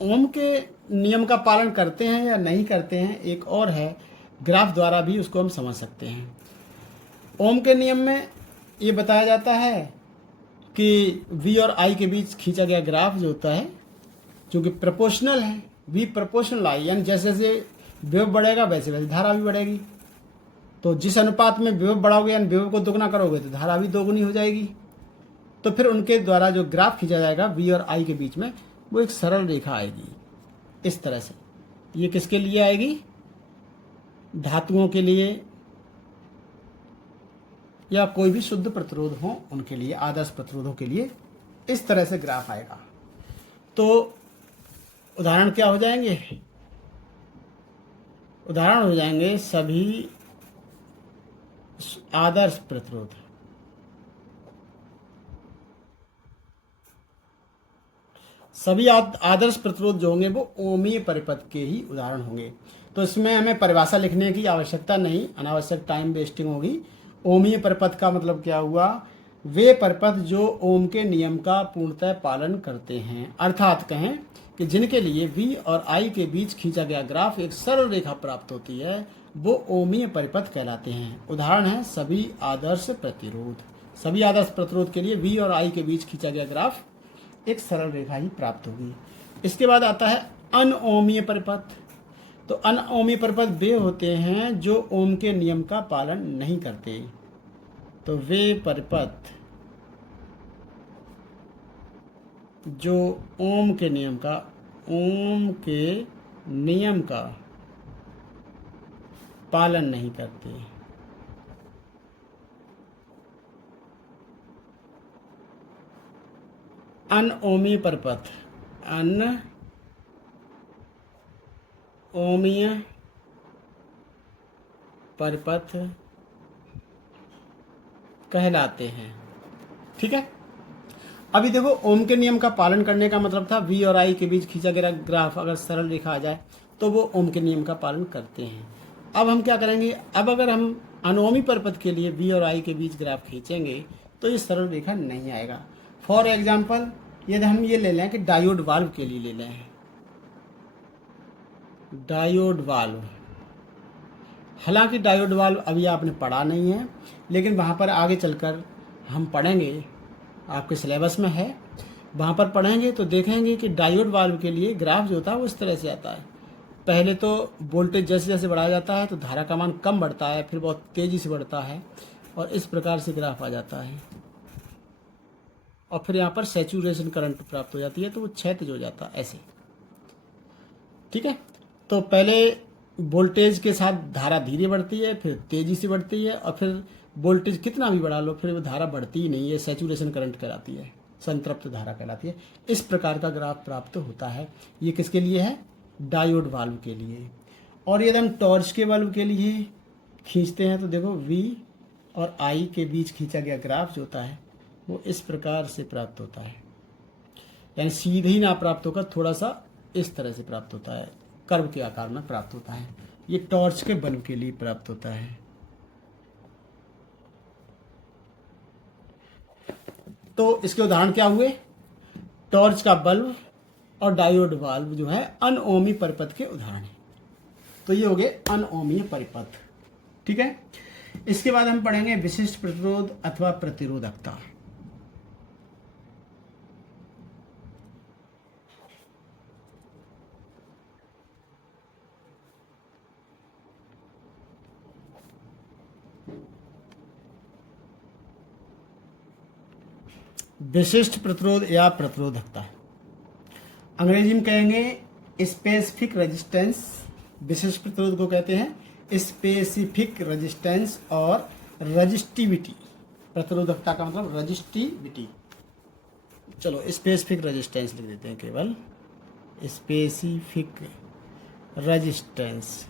ओम के नियम का पालन करते हैं या नहीं करते हैं एक और है, ग्राफ द्वारा भी उसको हम समझ सकते हैं। ओम के नियम में ये बताया जाता है कि V और I के बीच खींचा गया ग्राफ जो होता है, क्योंकि प्रोपोर्शनल है, V प्रोपोर्शनल I, यानी जैसे जैसे विभव बढ़ेगा वैसे वैसे धारा भी बढ़ेगी। तो जिस अनुपात में विभव बढ़ाओगे यानी विभव को दोगुना करोगे तो धारा भी दोगुनी हो जाएगी। तो फिर उनके द्वारा जो ग्राफ खींचा जाएगा V और I के बीच में, वो एक सरल रेखा आएगी इस तरह से। ये किसके लिए आएगी? धातुओं के लिए या कोई भी शुद्ध प्रतिरोध हो उनके लिए, आदर्श प्रतिरोधों के लिए इस तरह से ग्राफ आएगा। तो उदाहरण क्या हो जाएंगे? उदाहरण हो जाएंगे सभी आदर्श प्रतिरोध। सभी आदर्श प्रतिरोध जो होंगे वो ओमीय परिपथ के ही उदाहरण होंगे। तो इसमें हमें परिभाषा लिखने की आवश्यकता नहीं, अनावश्यक टाइम वेस्टिंग होगी। ओमीय परिपथ का मतलब क्या हुआ? वे परिपथ जो ओम के नियम का पूर्णतः पालन करते हैं, अर्थात कहें कि जिनके लिए V और I के बीच खींचा गया ग्राफ एक सरल रेखा प्राप्त होती है, वो ओमीय परिपथ कहलाते हैं। उदाहरण है सभी आदर्श प्रतिरोध। सभी आदर्श प्रतिरोध के लिए V और I के बीच खींचा गया ग्राफ एक सरल रेखा ही प्राप्त होगी। इसके बाद आता है अनओमीय परिपथ। तो अनओमीय परिपथ वे होते हैं जो ओम के नियम का पालन नहीं करते। तो वे परिपथ जो ओम के नियम का पालन नहीं करते। अनओमीय परिपथ अनओमीय परिपथ कहलाते हैं। ठीक है। अभी देखो ओम के नियम का पालन करने का मतलब था V और I के बीच खींचा गया ग्राफ अगर सरल रेखा आ जाए तो वो ओम के नियम का पालन करते हैं। अब हम क्या करेंगे? अब अगर हम अनोमी परिपथ के लिए V और I के बीच ग्राफ खींचेंगे तो ये सरल रेखा नहीं आएगा। फॉर एग्जाम्पल यदि हम ये ले लें कि डायोड वाल्व के लिए ले लें, डायोड वाल्व। हालांकि डायोड वाल्व अभी आपने पढ़ा नहीं है, लेकिन वहाँ पर आगे चलकर हम पढ़ेंगे, आपके सिलेबस में है, वहाँ पर पढ़ेंगे तो देखेंगे कि डायोड वाल्व के लिए ग्राफ जो होता है वो इस तरह से आता है। पहले तो वोल्टेज जैसे जैसे बढ़ाया जाता है तो धारा का मान कम बढ़ता है, फिर बहुत तेज़ी से बढ़ता है और इस प्रकार से ग्राफ आ जाता है और फिर यहाँ पर सैचुरेशन करंट प्राप्त हो जाती है तो वो क्षैतिज हो जाता है ऐसे। ठीक है। तो पहले वोल्टेज के साथ धारा धीरे बढ़ती है, फिर तेज़ी से बढ़ती है और फिर वोल्टेज कितना भी बढ़ा लो फिर वो धारा बढ़ती ही नहीं है, सैचुरेशन करंट कहलाती है, संतृप्त धारा कहलाती है। इस प्रकार का ग्राफ प्राप्त होता है। ये किसके लिए है? डायोड वाल्व के लिए। और यदि हम टॉर्च के वाल्व के लिए खींचते हैं तो देखो V और I के बीच खींचा गया ग्राफ जो होता है वो इस प्रकार से प्राप्त होता है, यानी सीधे ही ना प्राप्त होकर थोड़ा सा इस तरह से प्राप्त होता है, कर्व के आकार में प्राप्त होता है। ये टॉर्च के बल्ब के लिए प्राप्त होता है। तो इसके उदाहरण क्या हुए? टॉर्च का बल्ब और डायोड वाल्व जो है अनओमी परिपथ के उदाहरण हैं। तो ये हो गए अनओमीय परिपथ। ठीक है। इसके बाद हम पढ़ेंगे विशिष्ट प्रतिरोध अथवा प्रतिरोधकता। विशिष्ट प्रतिरोध या प्रतिरोधकता, अंग्रेजी में कहेंगे स्पेसिफिक रेजिस्टेंस। विशिष्ट प्रतिरोध को कहते हैं स्पेसिफिक रेजिस्टेंस और रजिस्टिविटी। प्रतिरोधकता का मतलब रजिस्टिविटी। चलो स्पेसिफिक रेजिस्टेंस लिख देते हैं, केवल स्पेसिफिक रेजिस्टेंस।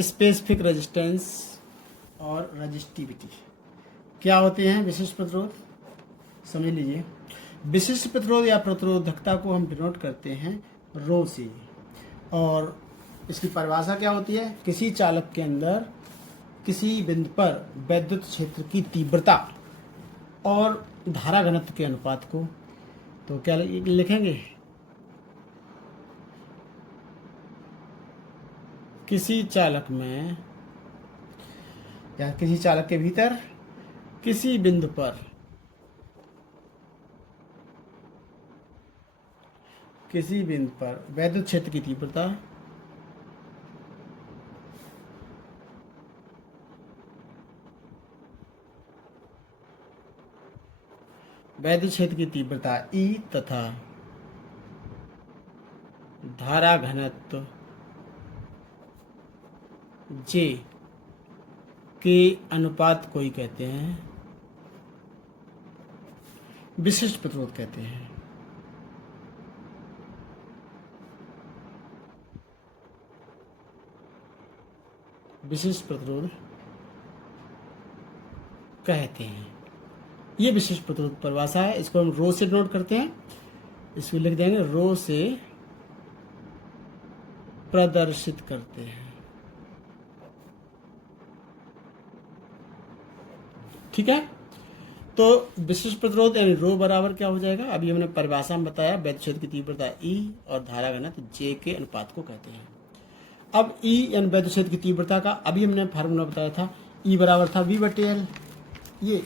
स्पेसिफिक रेजिस्टेंस और रजिस्टिविटी क्या होते हैं? विशिष्ट प्रतिरोध समझ लीजिए। विशिष्ट प्रतिरोध या प्रतिरोधकता को हम डिनोट करते हैं रो से, और इसकी परिभाषा क्या होती है? किसी चालक के अंदर किसी बिंदु पर वैद्युत क्षेत्र की तीव्रता और धारा घनत्व के अनुपात को, तो क्या लिखेंगे? किसी चालक में या किसी चालक के भीतर किसी बिंदु पर वैद्युत क्षेत्र की तीव्रता E तथा धारा घनत्व J के अनुपात को ही कहते हैं विशिष्ट प्रतिरोध कहते हैं। विशिष्ट प्रतिरोध कहते हैं। ये विशिष्ट प्रतिरोध परिभाषा है। इसको हम रो से नोट करते हैं, इसको लिख देंगे रो से प्रदर्शित करते हैं। ठीक है, तो विशिष्ट प्रतिरोध यानी रो बराबर क्या हो जाएगा, अभी हमने परिभाषा में बताया, वैद्युत क्षेत्र की तीव्रता E और धारा घनत्व J के अनुपात को कहते हैं। अब E यानी वैद्युत क्षेत्र की तीव्रता का अभी हमने फार्मूला बताया था, E बराबर था V/L। ये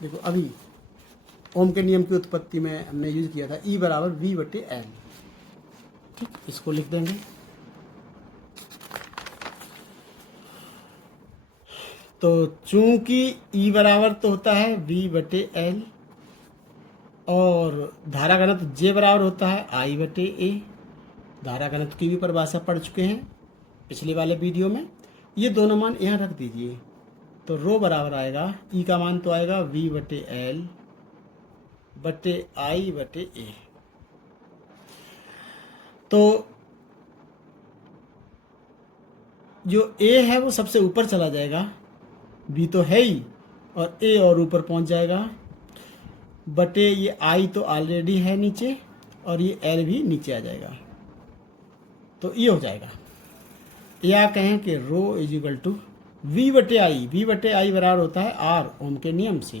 देखो अभी ओम के नियम की उत्पत्ति में हमने यूज किया था, E बराबर V/L। ठीक, इसको लिख देंगे। तो चूंकि E बराबर तो होता है V/L और धारा घनत्व J बराबर होता है I/A। धारा घनत्व की भी परिभाषा पढ़ चुके हैं पिछले वाले वीडियो में। ये दोनों मान यहाँ रख दीजिए, तो रो बराबर आएगा, E का मान तो आएगा V/L बटे I/A। तो जो A है वो सबसे ऊपर चला जाएगा, B तो है ही, और A और ऊपर पहुंच जाएगा, बटे ये I तो ऑलरेडी है नीचे, और ये L भी नीचे आ जाएगा। तो ये हो जाएगा, या कहें कि रो is equal to V/I। V/I बराबर होता है R ओम के नियम से,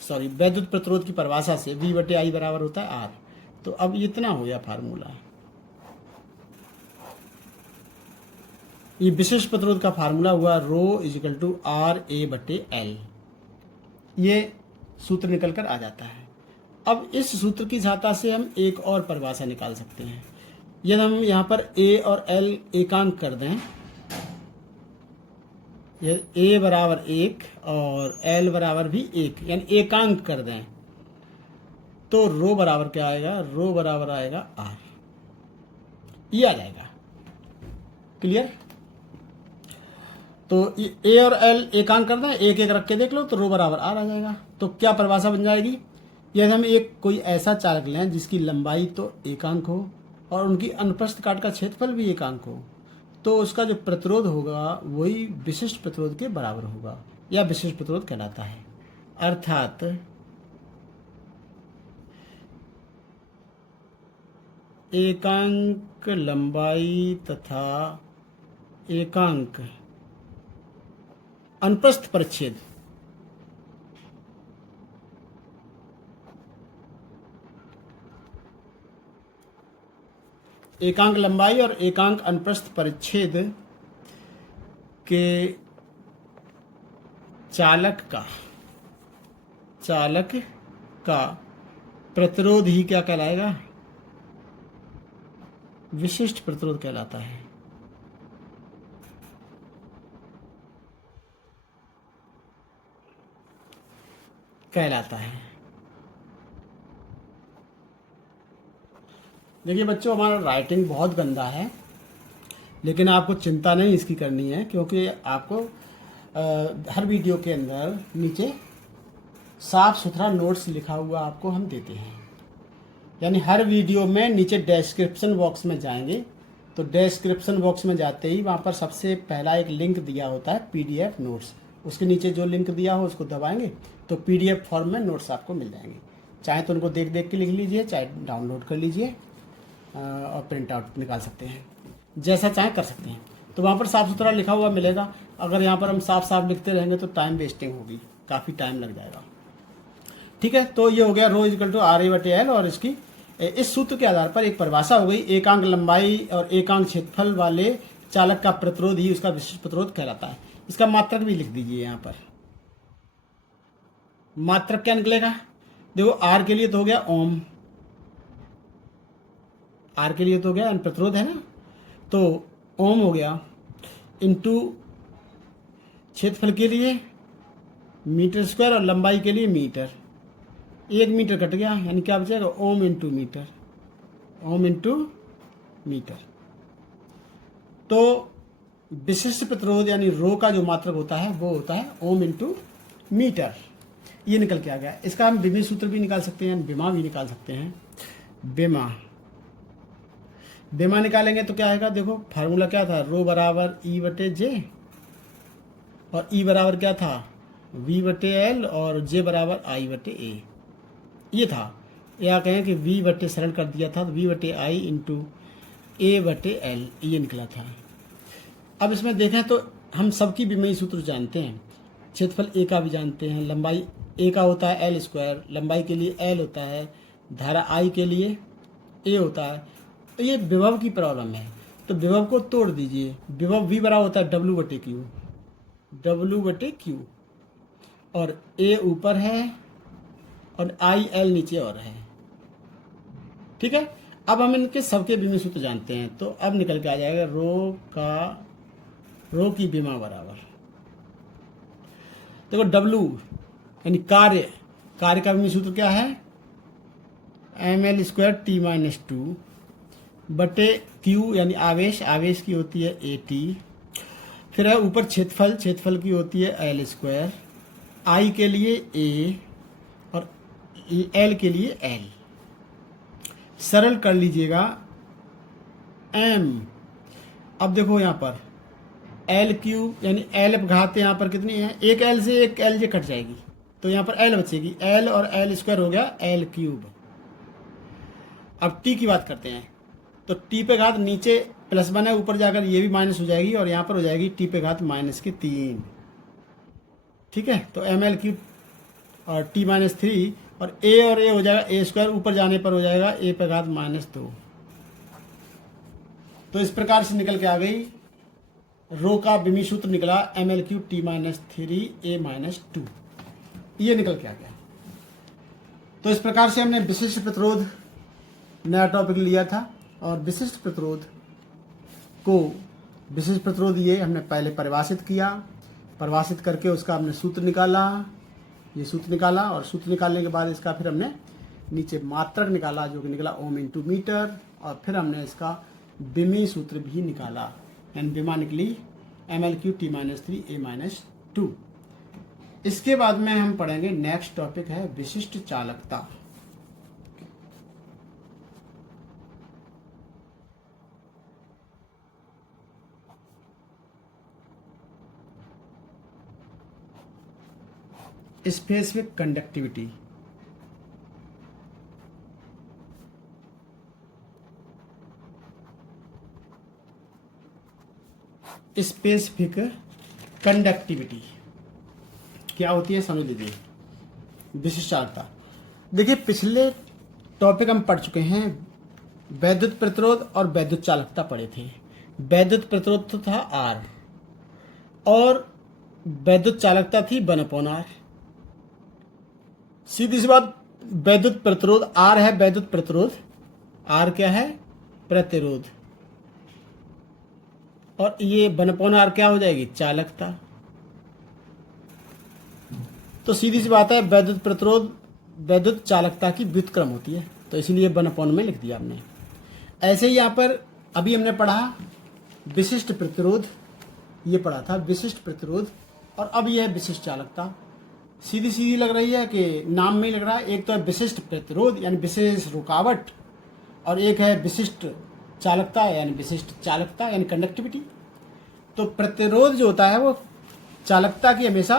सॉरी वैद्युत प्रतिरोध की परिभाषा से V/I बराबर होता है R। तो अब इतना हो गया फार्मूला। ये विशिष्ट प्रतिरोध का फार्मूला हुआ रो इज इक्वल टू RA/L। ये सूत्र निकल कर आ जाता है। अब इस सूत्र की सहायता से हम एक और परिभाषा निकाल सकते हैं। यदि हम यहाँ पर A और L एकांक कर दें, A बराबर 1 और L बराबर भी 1 यानी एकांक कर दें, तो रो बराबर क्या आएगा, रो बराबर आएगा R। ये आ जाएगा। क्लियर? तो A और L एकांक कर दें, एक एक रख के देख लो, तो रो बराबर R आ जाएगा। तो क्या परिभाषा बन जाएगी, यदि हम एक कोई ऐसा चालक लें जिसकी लंबाई तो एकांक हो और उनकी अनुप्रस्थ काट का क्षेत्रफल भी एकांक हो, तो उसका जो प्रतिरोध होगा वही विशिष्ट प्रतिरोध के बराबर होगा, या विशिष्ट प्रतिरोध कहलाता है। अर्थात एकांक लंबाई तथा एकांक अनुप्रस्थ परिच्छेद एकांक लंबाई और एकांक अनुप्रस्थ परिच्छेद के चालक का प्रतिरोध ही क्या कहलाएगा, विशिष्ट प्रतिरोध कहलाता है। देखिए बच्चों, हमारा राइटिंग बहुत गंदा है, लेकिन आपको चिंता नहीं इसकी करनी है, क्योंकि आपको हर वीडियो के अंदर नीचे साफ सुथरा नोट्स लिखा हुआ आपको हम देते हैं। यानी हर वीडियो में नीचे डिस्क्रिप्शन बॉक्स में जाएंगे, तो डिस्क्रिप्शन बॉक्स में जाते ही वहाँ पर सबसे पहला एक लिंक दिया होता है PDF नोट्स। उसके नीचे जो लिंक दिया हो उसको दबाएंगे तो PDF फॉर्म में नोट्स आपको मिल जाएंगे। चाहे तो उनको देख देख के लिख लीजिए, चाहे डाउनलोड कर लीजिए और प्रिंट आउट निकाल सकते हैं, जैसा चाहे कर सकते हैं। तो वहाँ पर साफ़ सुथरा लिखा हुआ मिलेगा। अगर यहाँ पर हम साफ साफ लिखते रहेंगे तो टाइम वेस्टिंग होगी, काफ़ी टाइम लग जाएगा। ठीक है, तो ये हो गया रो इक्वल टू RA/L, और इसकी इस सूत्र के आधार पर एक परिभाषा हो गई, एकांक लंबाई और एकांक क्षेत्रफल वाले चालक का प्रतिरोध ही उसका विशिष्ट प्रतिरोध कहलाता है। इसका मात्रक भी लिख दीजिए यहाँ पर। मात्रक क्या निकलेगा, देखो R के लिए तो हो गया ओम, R के लिए तो हो गया प्रतिरोध है ना, तो ओम हो गया, इंटू क्षेत्रफल के लिए मीटर स्क्वायर और लंबाई के लिए मीटर। 1 मीटर कट गया, यानी क्या बचेगा, ohm into metre, ohm into metre. तो विशिष्ट प्रतिरोध यानी रो का जो मात्रक होता है वो होता है ओम इंटू मीटर। ये निकल के आ गया। इसका हम विभेद सूत्र भी निकाल सकते हैं, विमा भी निकाल सकते हैं। विमा निकालेंगे तो क्या आएगा, देखो फार्मूला क्या था, रो बराबर E/J, और E बराबर क्या था, V बटे एल और J बराबर I बटे ए, ये था। या कहें कि V बटे सरल कर दिया था तो V बटे आई इंटू ए बटे एल, ये निकला था। अब इसमें देखें तो हम सबकी विमेय सूत्र जानते हैं। क्षेत्रफल ए का भी जानते हैं, लंबाई ए का होता है एल स्क्वायर, लंबाई के लिए एल होता है, धारा आई के लिए ए होता है। तो ये विभव की प्रॉब्लम है, तो विभव को तोड़ दीजिए। विभव V बराबर होता है डब्ल्यू बटे क्यू, डब्ल्यू बटे क्यू, और ए ऊपर है और आई एल नीचे और है। ठीक है, अब हम इनके सबके विमेय सूत्र जानते हैं, तो अब निकल के आ जाएगा रो की विमा बराबर, देखो डब्ल्यू यानी कार्य का विमेय सूत्र क्या है, M L square T minus two बटे क्यू यानी आवेश की होती है ए टी, फिर है ऊपर क्षेत्रफल की होती है एल स्क्वायर, आई के लिए ए और एल के लिए एल। सरल कर लीजिएगा एम। अब देखो यहाँ पर एल क्यूब यानी एल घात यहाँ पर कितनी है, एक एल से एक एल जे कट जाएगी तो यहाँ पर एल बचेगी, एल और एल स्क्वायर हो गया एल क्यूब। अब टी की बात करते हैं, तो टी पे घात नीचे +1 है, ऊपर जाकर ये भी माइनस हो जाएगी और यहाँ पर हो जाएगी टी पे घात -3। ठीक है, तो एम एल क्यूब और टी -3 और ए हो जाएगा ए स्क्वायर, ऊपर जाने पर हो जाएगा ए पे घात -2। तो इस प्रकार से निकल के आ गई रो का विमेय सूत्र निकला एम एल क्यूब टी -3 ए -2, ये निकल के आ गया। तो इस प्रकार से हमने विशिष्ट प्रतिरोध नया टॉपिक लिया था, और विशिष्ट प्रतिरोध ये हमने पहले परिभाषित किया, परिभाषित करके उसका हमने सूत्र निकाला, ये सूत्र निकाला, और सूत्र निकालने के बाद इसका फिर हमने नीचे मात्रक निकाला जो कि निकला ओम इंटू मीटर, और फिर हमने इसका विमेय सूत्र भी निकाला, यानी विमा निकली एम एल क्यू टी -3 ए -2। इसके बाद में हम पढ़ेंगे नेक्स्ट टॉपिक है विशिष्ट चालकता। Specific conductivity. स्पेसिफिक कंडक्टिविटी क्या होती है समझ लीजिए। विशिष्ट चालकता, देखिए पिछले टॉपिक हम पढ़ चुके हैं, वैद्युत प्रतिरोध और वैद्युत चालकता पढ़े थे। वैद्युत प्रतिरोध तो था R और वैद्युत चालकता थी 1/R। सीधी सी बात, वैद्युत प्रतिरोध R है, वैद्युत प्रतिरोध R क्या है, प्रतिरोध, और ये 1/R क्या हो जाएगी, चालकता। तो सीधी सी बात है, वैद्युत प्रतिरोध वैद्युत चालकता की व्युत्क्रम होती है, तो इसीलिए 1/, में लिख दिया हमने। ऐसे ही यहाँ पर अभी हमने पढ़ा विशिष्ट प्रतिरोध, ये पढ़ा था विशिष्ट प्रतिरोध, और अब यह है विशिष्ट चालकता। सीधी लग रही है कि नाम में ही लग रहा है, एक तो है विशिष्ट प्रतिरोध यानी विशेष रुकावट, और एक है विशिष्ट चालकता यानी विशिष्ट चालकता यानी कंडक्टिविटी। तो प्रतिरोध जो होता है वो चालकता की हमेशा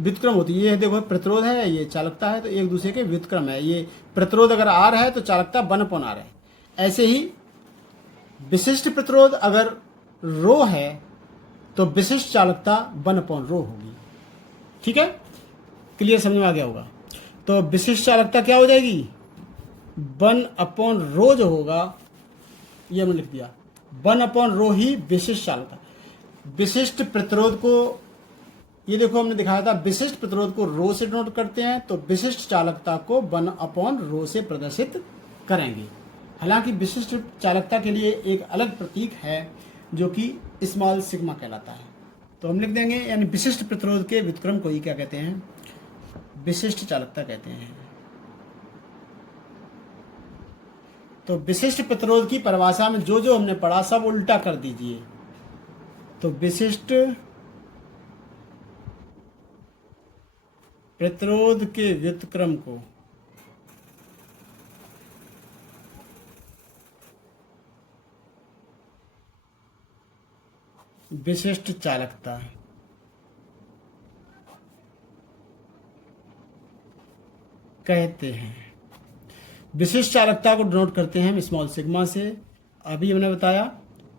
व्युत्क्रम होती है। ये देखो प्रतिरोध है, ये चालकता है, तो एक दूसरे के व्युत्क्रम है। ये प्रतिरोध अगर R है तो चालकता 1/R है। ऐसे ही विशिष्ट प्रतिरोध अगर रो है तो विशिष्ट चालकता 1/ρ होगी। ठीक है, क्लियर समझ में आ गया होगा। तो विशिष्ट चालकता क्या हो जाएगी, 1/ρ जो होगा, ये हमने लिख दिया 1/ρ ही विशिष्ट चालकता। विशिष्ट प्रतिरोध को ये देखो हमने दिखाया था, विशिष्ट प्रतिरोध को रो से डिनोट करते हैं, तो विशिष्ट चालकता को 1/ρ से प्रदर्शित करेंगे। हालांकि विशिष्ट चालकता के लिए एक अलग प्रतीक है जो कि स्मॉल सिग्मा कहलाता है, तो हम लिख देंगे, यानी विशिष्ट प्रतिरोध के व्युत्क्रम को ही क्या कहते हैं, विशिष्ट चालकता कहते हैं। तो विशिष्ट प्रतिरोध की परिभाषा में जो जो हमने पढ़ा सब उल्टा कर दीजिए। तो विशिष्ट प्रतिरोध के व्युत्क्रम को विशिष्ट चालकता, कहते हैं। विशिष्ट चालकता को डिनोट करते हैं हम स्मॉल सिग्मा से। अभी हमने बताया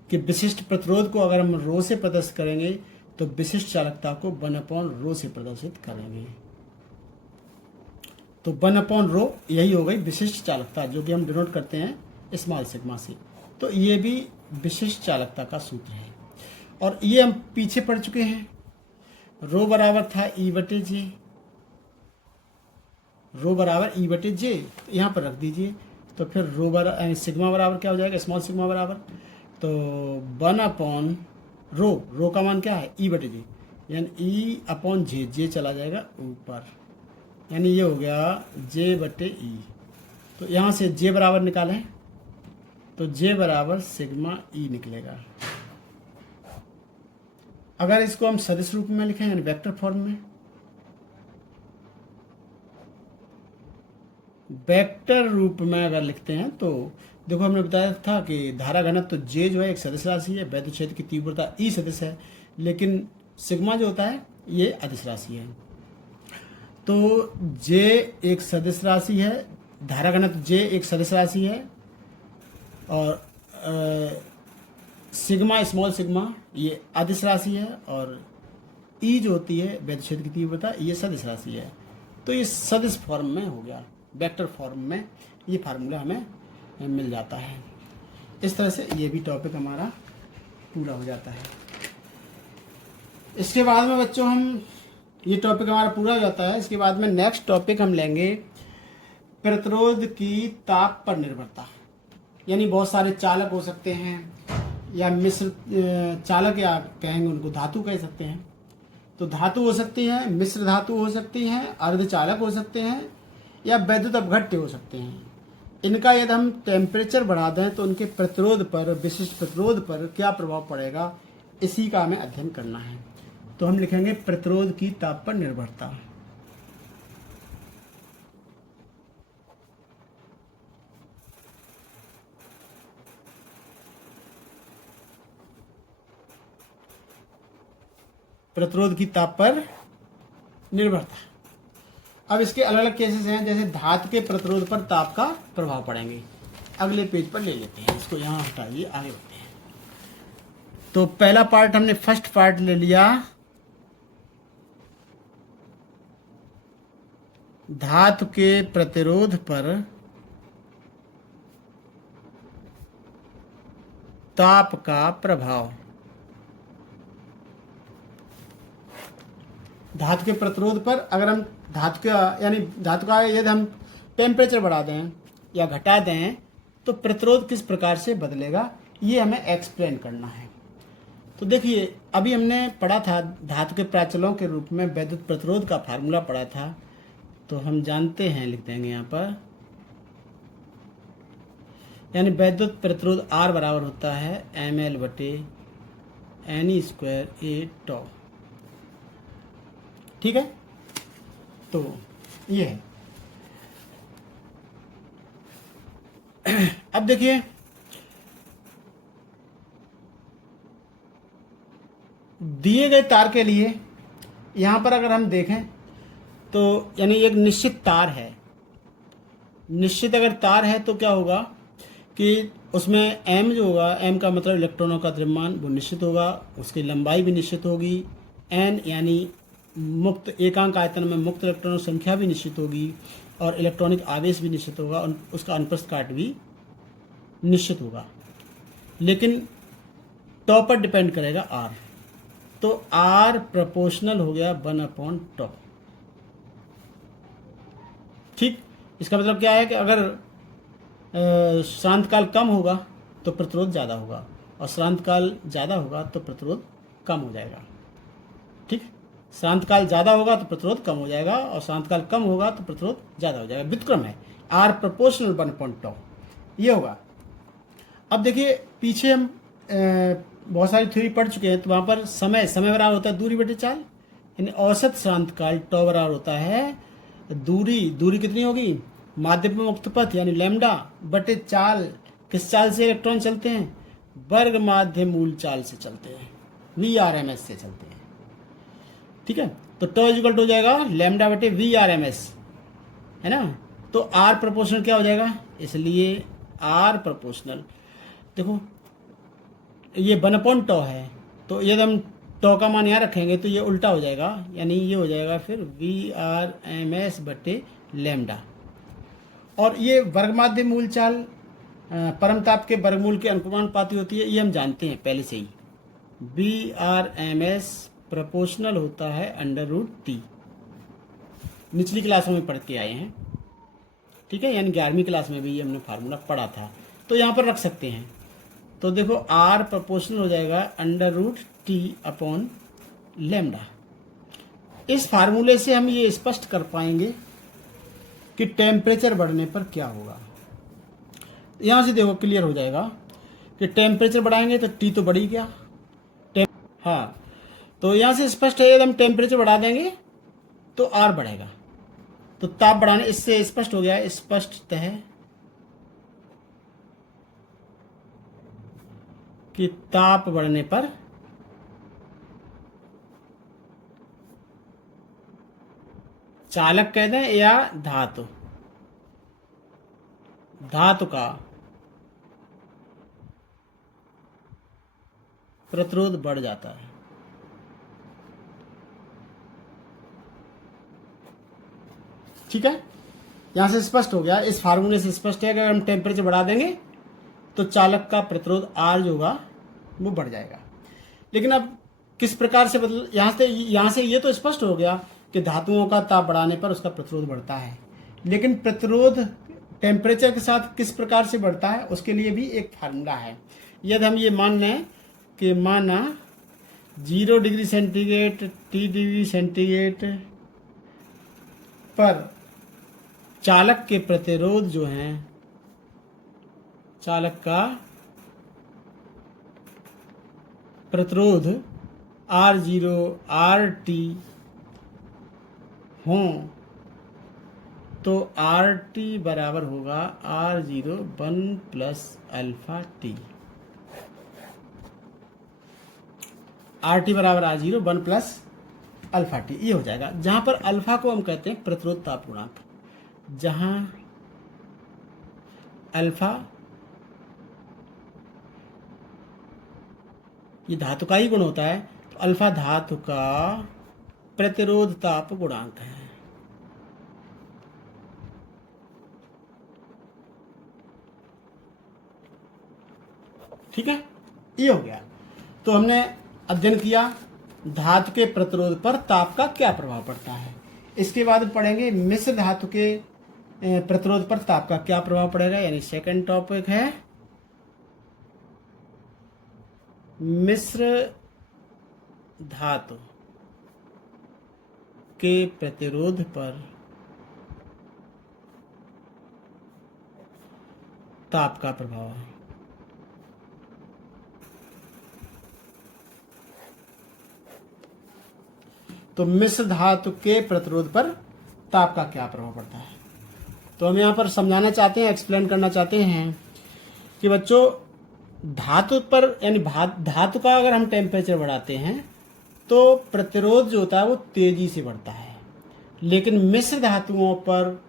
कि विशिष्ट प्रतिरोध को अगर हम रो से प्रदर्शित करेंगे तो विशिष्ट चालकता को 1/रो से प्रदर्शित करेंगे। तो 1/रो यही हो गई विशिष्ट चालकता, जो कि हम डिनोट करते हैं स्मॉल सिग्मा से। तो ये भी विशिष्ट चालकता का सूत्र है और ये हम पीछे पढ़ चुके हैं। रो बराबर था E/J, रो बराबर E/J, तो यहाँ पर रख दीजिए। तो फिर रो बराबर सिग्मा बराबर क्या हो जाएगा, स्मॉल सिग्मा बराबर तो 1/रो, रो का मान क्या है E/J, यानी E/J, जे चला जाएगा ऊपर, यानी ये हो गया J/E। तो यहाँ से J बराबर निकालें तो J बराबर सिग्मा E निकलेगा। अगर इसको हम सदिश रूप में लिखें यानी वेक्टर फॉर्म में, वेक्टर रूप में अगर लिखते हैं तो देखो हमने बताया था कि धारा घनत्व तो J जो है एक सदिश राशि है, वैद्युत क्षेत्र की तीव्रता E सदिश है, लेकिन सिग्मा जो होता है ये अदिश राशि है। तो J एक सदिश राशि है, धारा घनत्व J एक सदिश राशि है और सिग्मा स्मॉल सिग्मा ये अदिश राशि है और E जो होती है वैद्युत क्षेत्र की तीव्रता ये सदिश राशि है। तो ये सदिश फॉर्म में हो गया, वेक्टर फॉर्म में ये फार्मूला हमें मिल जाता है। इस तरह से ये भी टॉपिक हमारा पूरा हो जाता है। इसके बाद में बच्चों हम ये टॉपिक हमारा पूरा हो जाता है। इसके बाद में नेक्स्ट टॉपिक हम लेंगे प्रतिरोध की ताप पर निर्भरता, यानी बहुत सारे चालक हो सकते हैं या मिश्र चालक या कहेंगे उनको धातु कह सकते हैं। तो धातु हो सकती है, मिश्र धातु हो सकती हैं, अर्धचालक हो सकते हैं या वैद्युत अपघट्य हो सकते हैं। इनका यदि हम टेम्परेचर बढ़ा दें तो उनके प्रतिरोध पर, विशिष्ट प्रतिरोध पर क्या प्रभाव पड़ेगा, इसी का हमें अध्ययन करना है। तो हम लिखेंगे प्रतिरोध की ताप पर निर्भरता। प्रतिरोध की ताप पर निर्भरता। अब इसके अलग अलग केसेस हैं, जैसे धातु के प्रतिरोध पर ताप का प्रभाव पड़ेंगे। अगले पेज पर ले लेते हैं, इसको यहाँ हटाइए, आगे बढ़ते हैं। तो पहला पार्ट हमने फर्स्ट पार्ट ले लिया, धातु के प्रतिरोध पर ताप का प्रभाव। धातु के प्रतिरोध पर अगर हम धातु का यानी धातु का यदि हम टेम्परेचर बढ़ा दें या घटा दें तो प्रतिरोध किस प्रकार से बदलेगा, ये हमें एक्सप्लेन करना है। तो देखिए अभी हमने पढ़ा था धातु के प्राचलों के रूप में वैद्युत प्रतिरोध का फार्मूला पढ़ा था। तो हम जानते हैं, लिख देंगे यहाँ पर, यानी वैद्युत प्रतिरोध R बराबर होता है mL/Ne²A²। ठीक है, तो ये है। अब देखिए दिए गए तार के लिए यहां पर अगर हम देखें तो यानी एक निश्चित तार है, निश्चित अगर तार है तो क्या होगा कि उसमें m जो होगा, m का मतलब इलेक्ट्रॉनों का द्रव्यमान, वो निश्चित होगा, उसकी लंबाई भी निश्चित होगी, n यानी मुक्त एकांक आयतन में मुक्त इलेक्ट्रॉनों की संख्या भी निश्चित होगी और इलेक्ट्रॉनिक आवेश भी निश्चित होगा और उसका अनुप्रस्थ काट भी निश्चित होगा। लेकिन टॉ पर डिपेंड करेगा R, तो R प्रोपोर्शनल हो गया 1/τ। ठीक, इसका मतलब क्या है कि अगर श्रांतकाल कम होगा तो प्रतिरोध ज़्यादा होगा और श्रांतकाल ज़्यादा होगा तो प्रतिरोध कम हो जाएगा। ठीक, श्रांतकाल ज़्यादा होगा तो प्रतिरोध कम हो जाएगा और श्रांतकाल कम होगा तो प्रतिरोध ज़्यादा हो जाएगा। व्युत्क्रम है, R प्रोपोर्शनल 1/τ ये होगा। अब देखिए पीछे हम बहुत सारी थ्योरी पढ़ चुके हैं, तो वहाँ पर समय बराबर होता है दूरी बटे चाल, यानी औसत श्रांतकाल टॉ बराबर होता है दूरी कितनी होगी, माध्य पर मुक्त पथ यानी लैम्डा बटे चाल। किस चाल से इलेक्ट्रॉन चलते हैं, वर्ग माध्य मूल चाल से चलते हैं, VRMS से चलते हैं। ठीक है, तो टॉ इक्वल हो जाएगा लैम्डा बटे VRMS, है ना। तो आर प्रोपोर्शनल क्या हो जाएगा, इसलिए आर प्रोपोर्शनल, देखो ये 1/τ है, तो यदि हम टॉ का मान यहाँ रखेंगे तो ये उल्टा हो जाएगा, यानी ये हो जाएगा फिर VRMS बटे लैम्डा। और ये वर्ग माध्य मूल चाल परमताप के वर्गमूल के अनुपाती होती है, ये हम जानते हैं पहले से ही। VRMS प्रोपोर्शनल होता है √T, निचली क्लासों में पढ़ के आए हैं, ठीक है, यानी 11वीं क्लास में भी ये हमने फार्मूला पढ़ा था, तो यहाँ पर रख सकते हैं। तो देखो R प्रोपोर्शनल हो जाएगा √T अपॉन लैम्डा। इस फार्मूले से हम ये स्पष्ट कर पाएंगे कि टेम्परेचर बढ़ने पर क्या होगा। यहाँ से देखो क्लियर हो जाएगा कि टेम्परेचर बढ़ाएंगे तो T तो बढ़ ही गया, हाँ, तो यहाँ से स्पष्ट है यदि हम टेम्परेचर बढ़ा देंगे तो R बढ़ेगा, तो ताप बढ़ाने, इससे स्पष्ट हो गया, स्पष्ट है कि ताप बढ़ने पर चालक कहते हैं या धातु का प्रतिरोध बढ़ जाता है। ठीक है, यहां से स्पष्ट हो गया, इस फार्मूले से स्पष्ट है कि अगर हम टेम्परेचर बढ़ा देंगे तो चालक का प्रतिरोध आर जो होगा वो बढ़ जाएगा। लेकिन अब किस प्रकार से बदल, यहां से ये तो स्पष्ट हो गया कि धातुओं का ताप बढ़ाने पर उसका प्रतिरोध बढ़ता है, लेकिन प्रतिरोध टेम्परेचर के साथ किस प्रकार से बढ़ता है उसके लिए भी एक फार्मूला है। यदि हम ये मान लें कि माना 0 degree centigrade T degree centigrade पर चालक के प्रतिरोध जो हैं, चालक का प्रतिरोध R0 RT हों तो RT बराबर होगा R0 1 plus alpha T. RT बराबर R0 1 प्लस अल्फा टी, ये हो जाएगा, जहां पर अल्फा को हम कहते हैं प्रतिरोध ताप गुणांक, जहां अल्फा ये धातु का ही गुण होता है, तो अल्फा धातु का प्रतिरोध ताप गुणांक है। ठीक है, ये हो गया। तो हमने अध्ययन किया धातु के प्रतिरोध पर ताप का क्या प्रभाव पड़ता है। इसके बाद पढ़ेंगे मिश्र धातु के प्रतिरोध पर ताप का क्या प्रभाव पड़ेगा, यानी सेकंड टॉपिक है मिश्र धातु के प्रतिरोध पर ताप का प्रभाव है। तो मिश्र धातु के प्रतिरोध पर ताप का क्या प्रभाव पड़ता है, तो हम यहाँ पर समझाना चाहते हैं, एक्सप्लेन करना चाहते हैं कि बच्चों धातु पर, यानी धातु का अगर हम टेम्परेचर बढ़ाते हैं तो प्रतिरोध जो होता है वो तेजी से बढ़ता है, लेकिन मिश्र धातुओं पर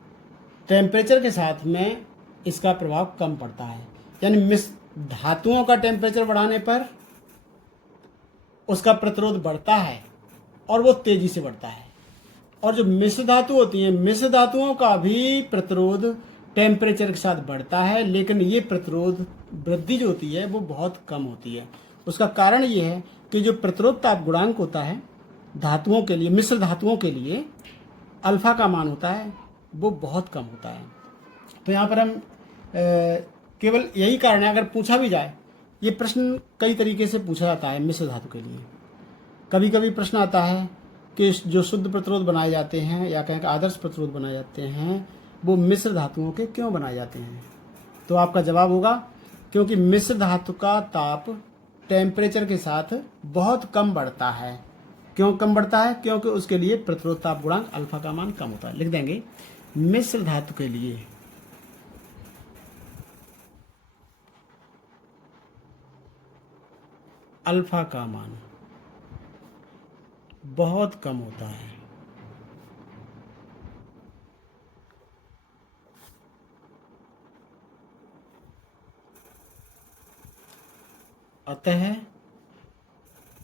टेम्परेचर के साथ में इसका प्रभाव कम पड़ता है। यानी मिश्र धातुओं का टेम्परेचर बढ़ाने पर उसका प्रतिरोध बढ़ता है और वो तेजी से बढ़ता है, और जो मिश्र धातु होती हैं, मिश्र धातुओं का भी प्रतिरोध टेम्परेचर के साथ बढ़ता है, लेकिन ये प्रतिरोध वृद्धि जो होती है वो बहुत कम होती है। उसका कारण ये है कि जो प्रतिरोध ताप गुणांक होता है धातुओं के लिए, मिश्र धातुओं के लिए अल्फा का मान होता है वो बहुत कम होता है। तो यहाँ पर हम केवल यही कारण है, अगर पूछा भी जाए, ये प्रश्न कई तरीके से पूछा जाता है मिश्र धातु के लिए। कभी कभी प्रश्न आता है कि जो शुद्ध प्रतिरोध बनाए जाते हैं या कहें कि आदर्श प्रतिरोध बनाए जाते हैं वो मिश्र धातुओं के क्यों बनाए जाते हैं, तो आपका जवाब होगा क्योंकि मिश्र धातु का ताप टेम्परेचर के साथ बहुत कम बढ़ता है। क्यों कम बढ़ता है, क्योंकि उसके लिए प्रतिरोध ताप गुणांक अल्फा का मान कम होता है। लिख देंगे मिश्र धातु के लिए अल्फा का मान बहुत कम होता है। अतः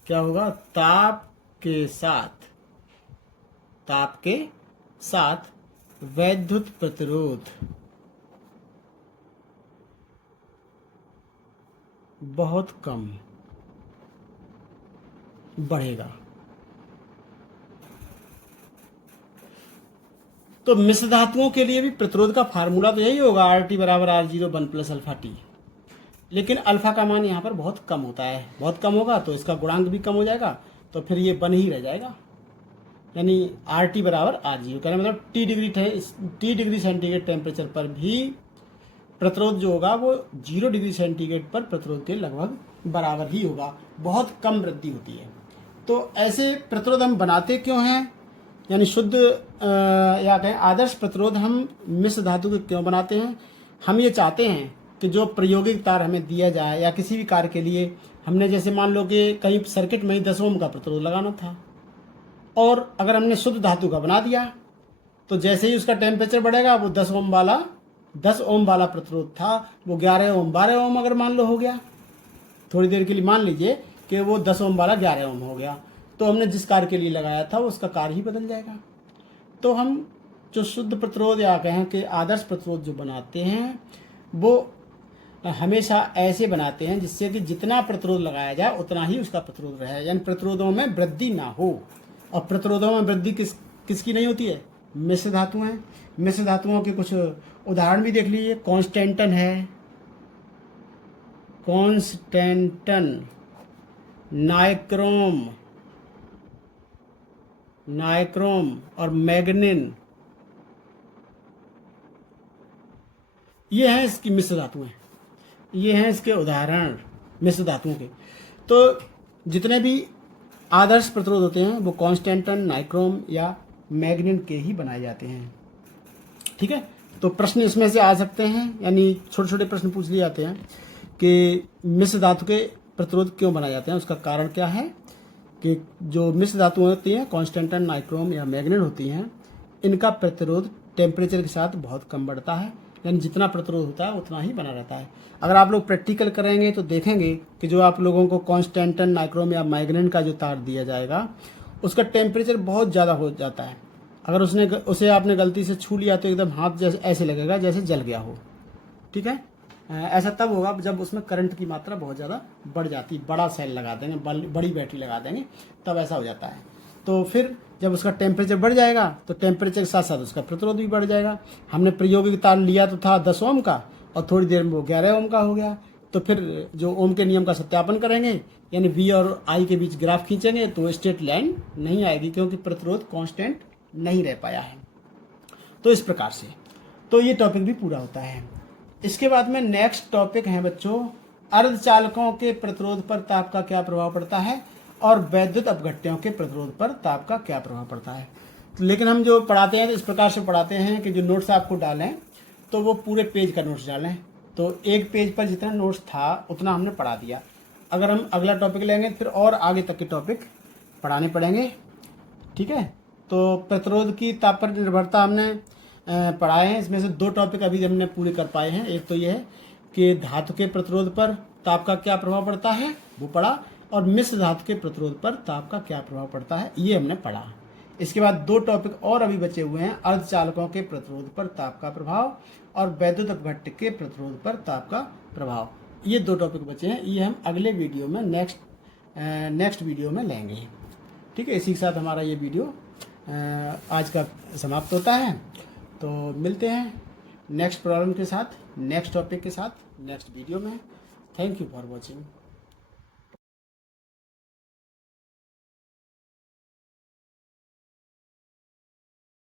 क्या होगा, ताप के साथ वैद्युत प्रतिरोध बहुत कम बढ़ेगा। तो मिश्र धातुओं के लिए भी प्रतिरोध का फार्मूला तो यही होगा, RT बराबर R0 1 प्लस अल्फा टी। लेकिन अल्फा का मान यहाँ पर बहुत कम होता है, बहुत कम होगा तो इसका गुणांक भी कम हो जाएगा, तो फिर ये 1 ही रह जाएगा। यानी RT बराबर R0 कहना मतलब टी डिग्री सेंटीग्रेड टेम्परेचर पर भी प्रतिरोध जो होगा वो 0 डिग्री सेंटीग्रेड पर प्रतिरोध के लगभग बराबर ही होगा, बहुत कम वृद्धि होती है। तो ऐसे प्रतिरोध हम बनाते क्यों हैं, यानी शुद्ध या कहें आदर्श प्रतिरोध हम मिश्र धातु के क्यों बनाते हैं। हम ये चाहते हैं कि जो प्रायोगिक तार हमें दिया जाए या किसी भी कार्य के लिए, हमने जैसे मान लो कि कहीं सर्किट में ही 10 ओम का प्रतिरोध लगाना था, और अगर हमने शुद्ध धातु का बना दिया तो जैसे ही उसका टेम्परेचर बढ़ेगा वो 10 ओम वाला प्रतिरोध था वो 11 ओम 12 ओम अगर मान लो हो गया, थोड़ी देर के लिए मान लीजिए कि वो 10 ओम वाला 11 ओम हो गया, तो हमने जिस कार्य के लिए लगाया था उसका कार्य ही बदल जाएगा। तो हम जो शुद्ध प्रतिरोध या कहें कि आदर्श प्रतिरोध जो बनाते हैं वो हमेशा ऐसे बनाते हैं जिससे कि जितना प्रतिरोध लगाया जाए उतना ही उसका प्रतिरोध रहे, यानी प्रतिरोधों में वृद्धि ना हो। और प्रतिरोधों में वृद्धि किसकी नहीं होती है, मिश्र धातु हैं। मिश्र धातुओं के कुछ उदाहरण भी देख लीजिए। कॉन्स्टेंटन है, नाइक्रोम और मैग्नीन, ये हैं इसकी मिश्र धातुएं, ये हैं इसके उदाहरण मिश्र धातुओं के। तो जितने भी आदर्श प्रतिरोध होते हैं वो कॉन्स्टेंटन, नाइक्रोम या मैग्नीन के ही बनाए जाते हैं। ठीक है, तो प्रश्न इसमें से आ सकते हैं, यानी छोटे छोटे प्रश्न पूछ लिए जाते हैं कि मिश्र धातु के प्रतिरोध क्यों बनाए जाते हैं, उसका कारण क्या है कि जो मिश्र धातु होती हैं कॉन्स्टेंटन, नाइक्रोम या मैग्नीन होती हैं, इनका प्रतिरोध टेम्परेचर के साथ बहुत कम बढ़ता है, यानी जितना प्रतिरोध होता है उतना ही बना रहता है। अगर आप लोग प्रैक्टिकल करेंगे तो देखेंगे कि जो आप लोगों को कॉन्स्टेंटन, नाइक्रोम या मैग्नीन का जो तार दिया जाएगा उसका टेम्परेचर बहुत ज़्यादा हो जाता है। अगर उसे आपने गलती से छू लिया तो एकदम हाथ जैसे ऐसे लगेगा जैसे जल गया हो। ठीक है, ऐसा तब होगा जब उसमें करंट की मात्रा बहुत ज़्यादा बढ़ जाती, बड़ा सेल लगा देंगे, बड़ी बैटरी लगा देंगे, तब ऐसा हो जाता है। तो फिर जब उसका टेम्परेचर बढ़ जाएगा तो टेम्परेचर के साथ साथ उसका प्रतिरोध भी बढ़ जाएगा। हमने प्रायोगिक तार लिया तो था 10 ओम का और थोड़ी देर में वो 11 ओम का हो गया। तो फिर जो ओम के नियम का सत्यापन करेंगे, यानी V और I के बीच ग्राफ खींचेंगे तो स्ट्रेट लाइन नहीं आएगी, क्योंकि प्रतिरोध कांस्टेंट नहीं रह पाया है। तो इस प्रकार से तो ये टॉपिक भी पूरा होता है। इसके बाद में नेक्स्ट टॉपिक है बच्चों, अर्धचालकों के प्रतिरोध पर ताप का क्या प्रभाव पड़ता है और वैद्युत अपघट्यों के प्रतिरोध पर ताप का क्या प्रभाव पड़ता है। लेकिन हम जो पढ़ाते हैं तो इस प्रकार से पढ़ाते हैं कि जो नोट्स आपको डालें तो वो पूरे पेज का नोट्स डालें। तो एक पेज पर जितना नोट्स था उतना हमने पढ़ा दिया। अगर हम अगला टॉपिक लेंगे फिर और आगे तक के टॉपिक पढ़ाने पड़ेंगे। ठीक है, तो प्रतिरोध की ताप पर निर्भरता हमने पढ़ाए हैं। इसमें से 2 टॉपिक अभी हमने पूरे कर पाए हैं। एक तो ये है कि धातु के प्रतिरोध पर ताप का क्या प्रभाव पड़ता है, वो पढ़ा, और मिश्र धातु के प्रतिरोध पर ताप का क्या प्रभाव पड़ता है, ये हमने पढ़ा। इसके बाद 2 टॉपिक और अभी बचे हुए हैं, अर्धचालकों के प्रतिरोध पर ताप का प्रभाव और वैद्युत अपघट्य के प्रतिरोध पर ताप का प्रभाव। ये 2 टॉपिक बचे हैं, ये हम अगले वीडियो में नेक्स्ट वीडियो में लेंगे। ठीक है, इसी के साथ हमारा ये वीडियो आज का समाप्त होता है। तो मिलते हैं नेक्स्ट प्रॉब्लम के साथ, नेक्स्ट टॉपिक के साथ, नेक्स्ट वीडियो में। Thank you for watching.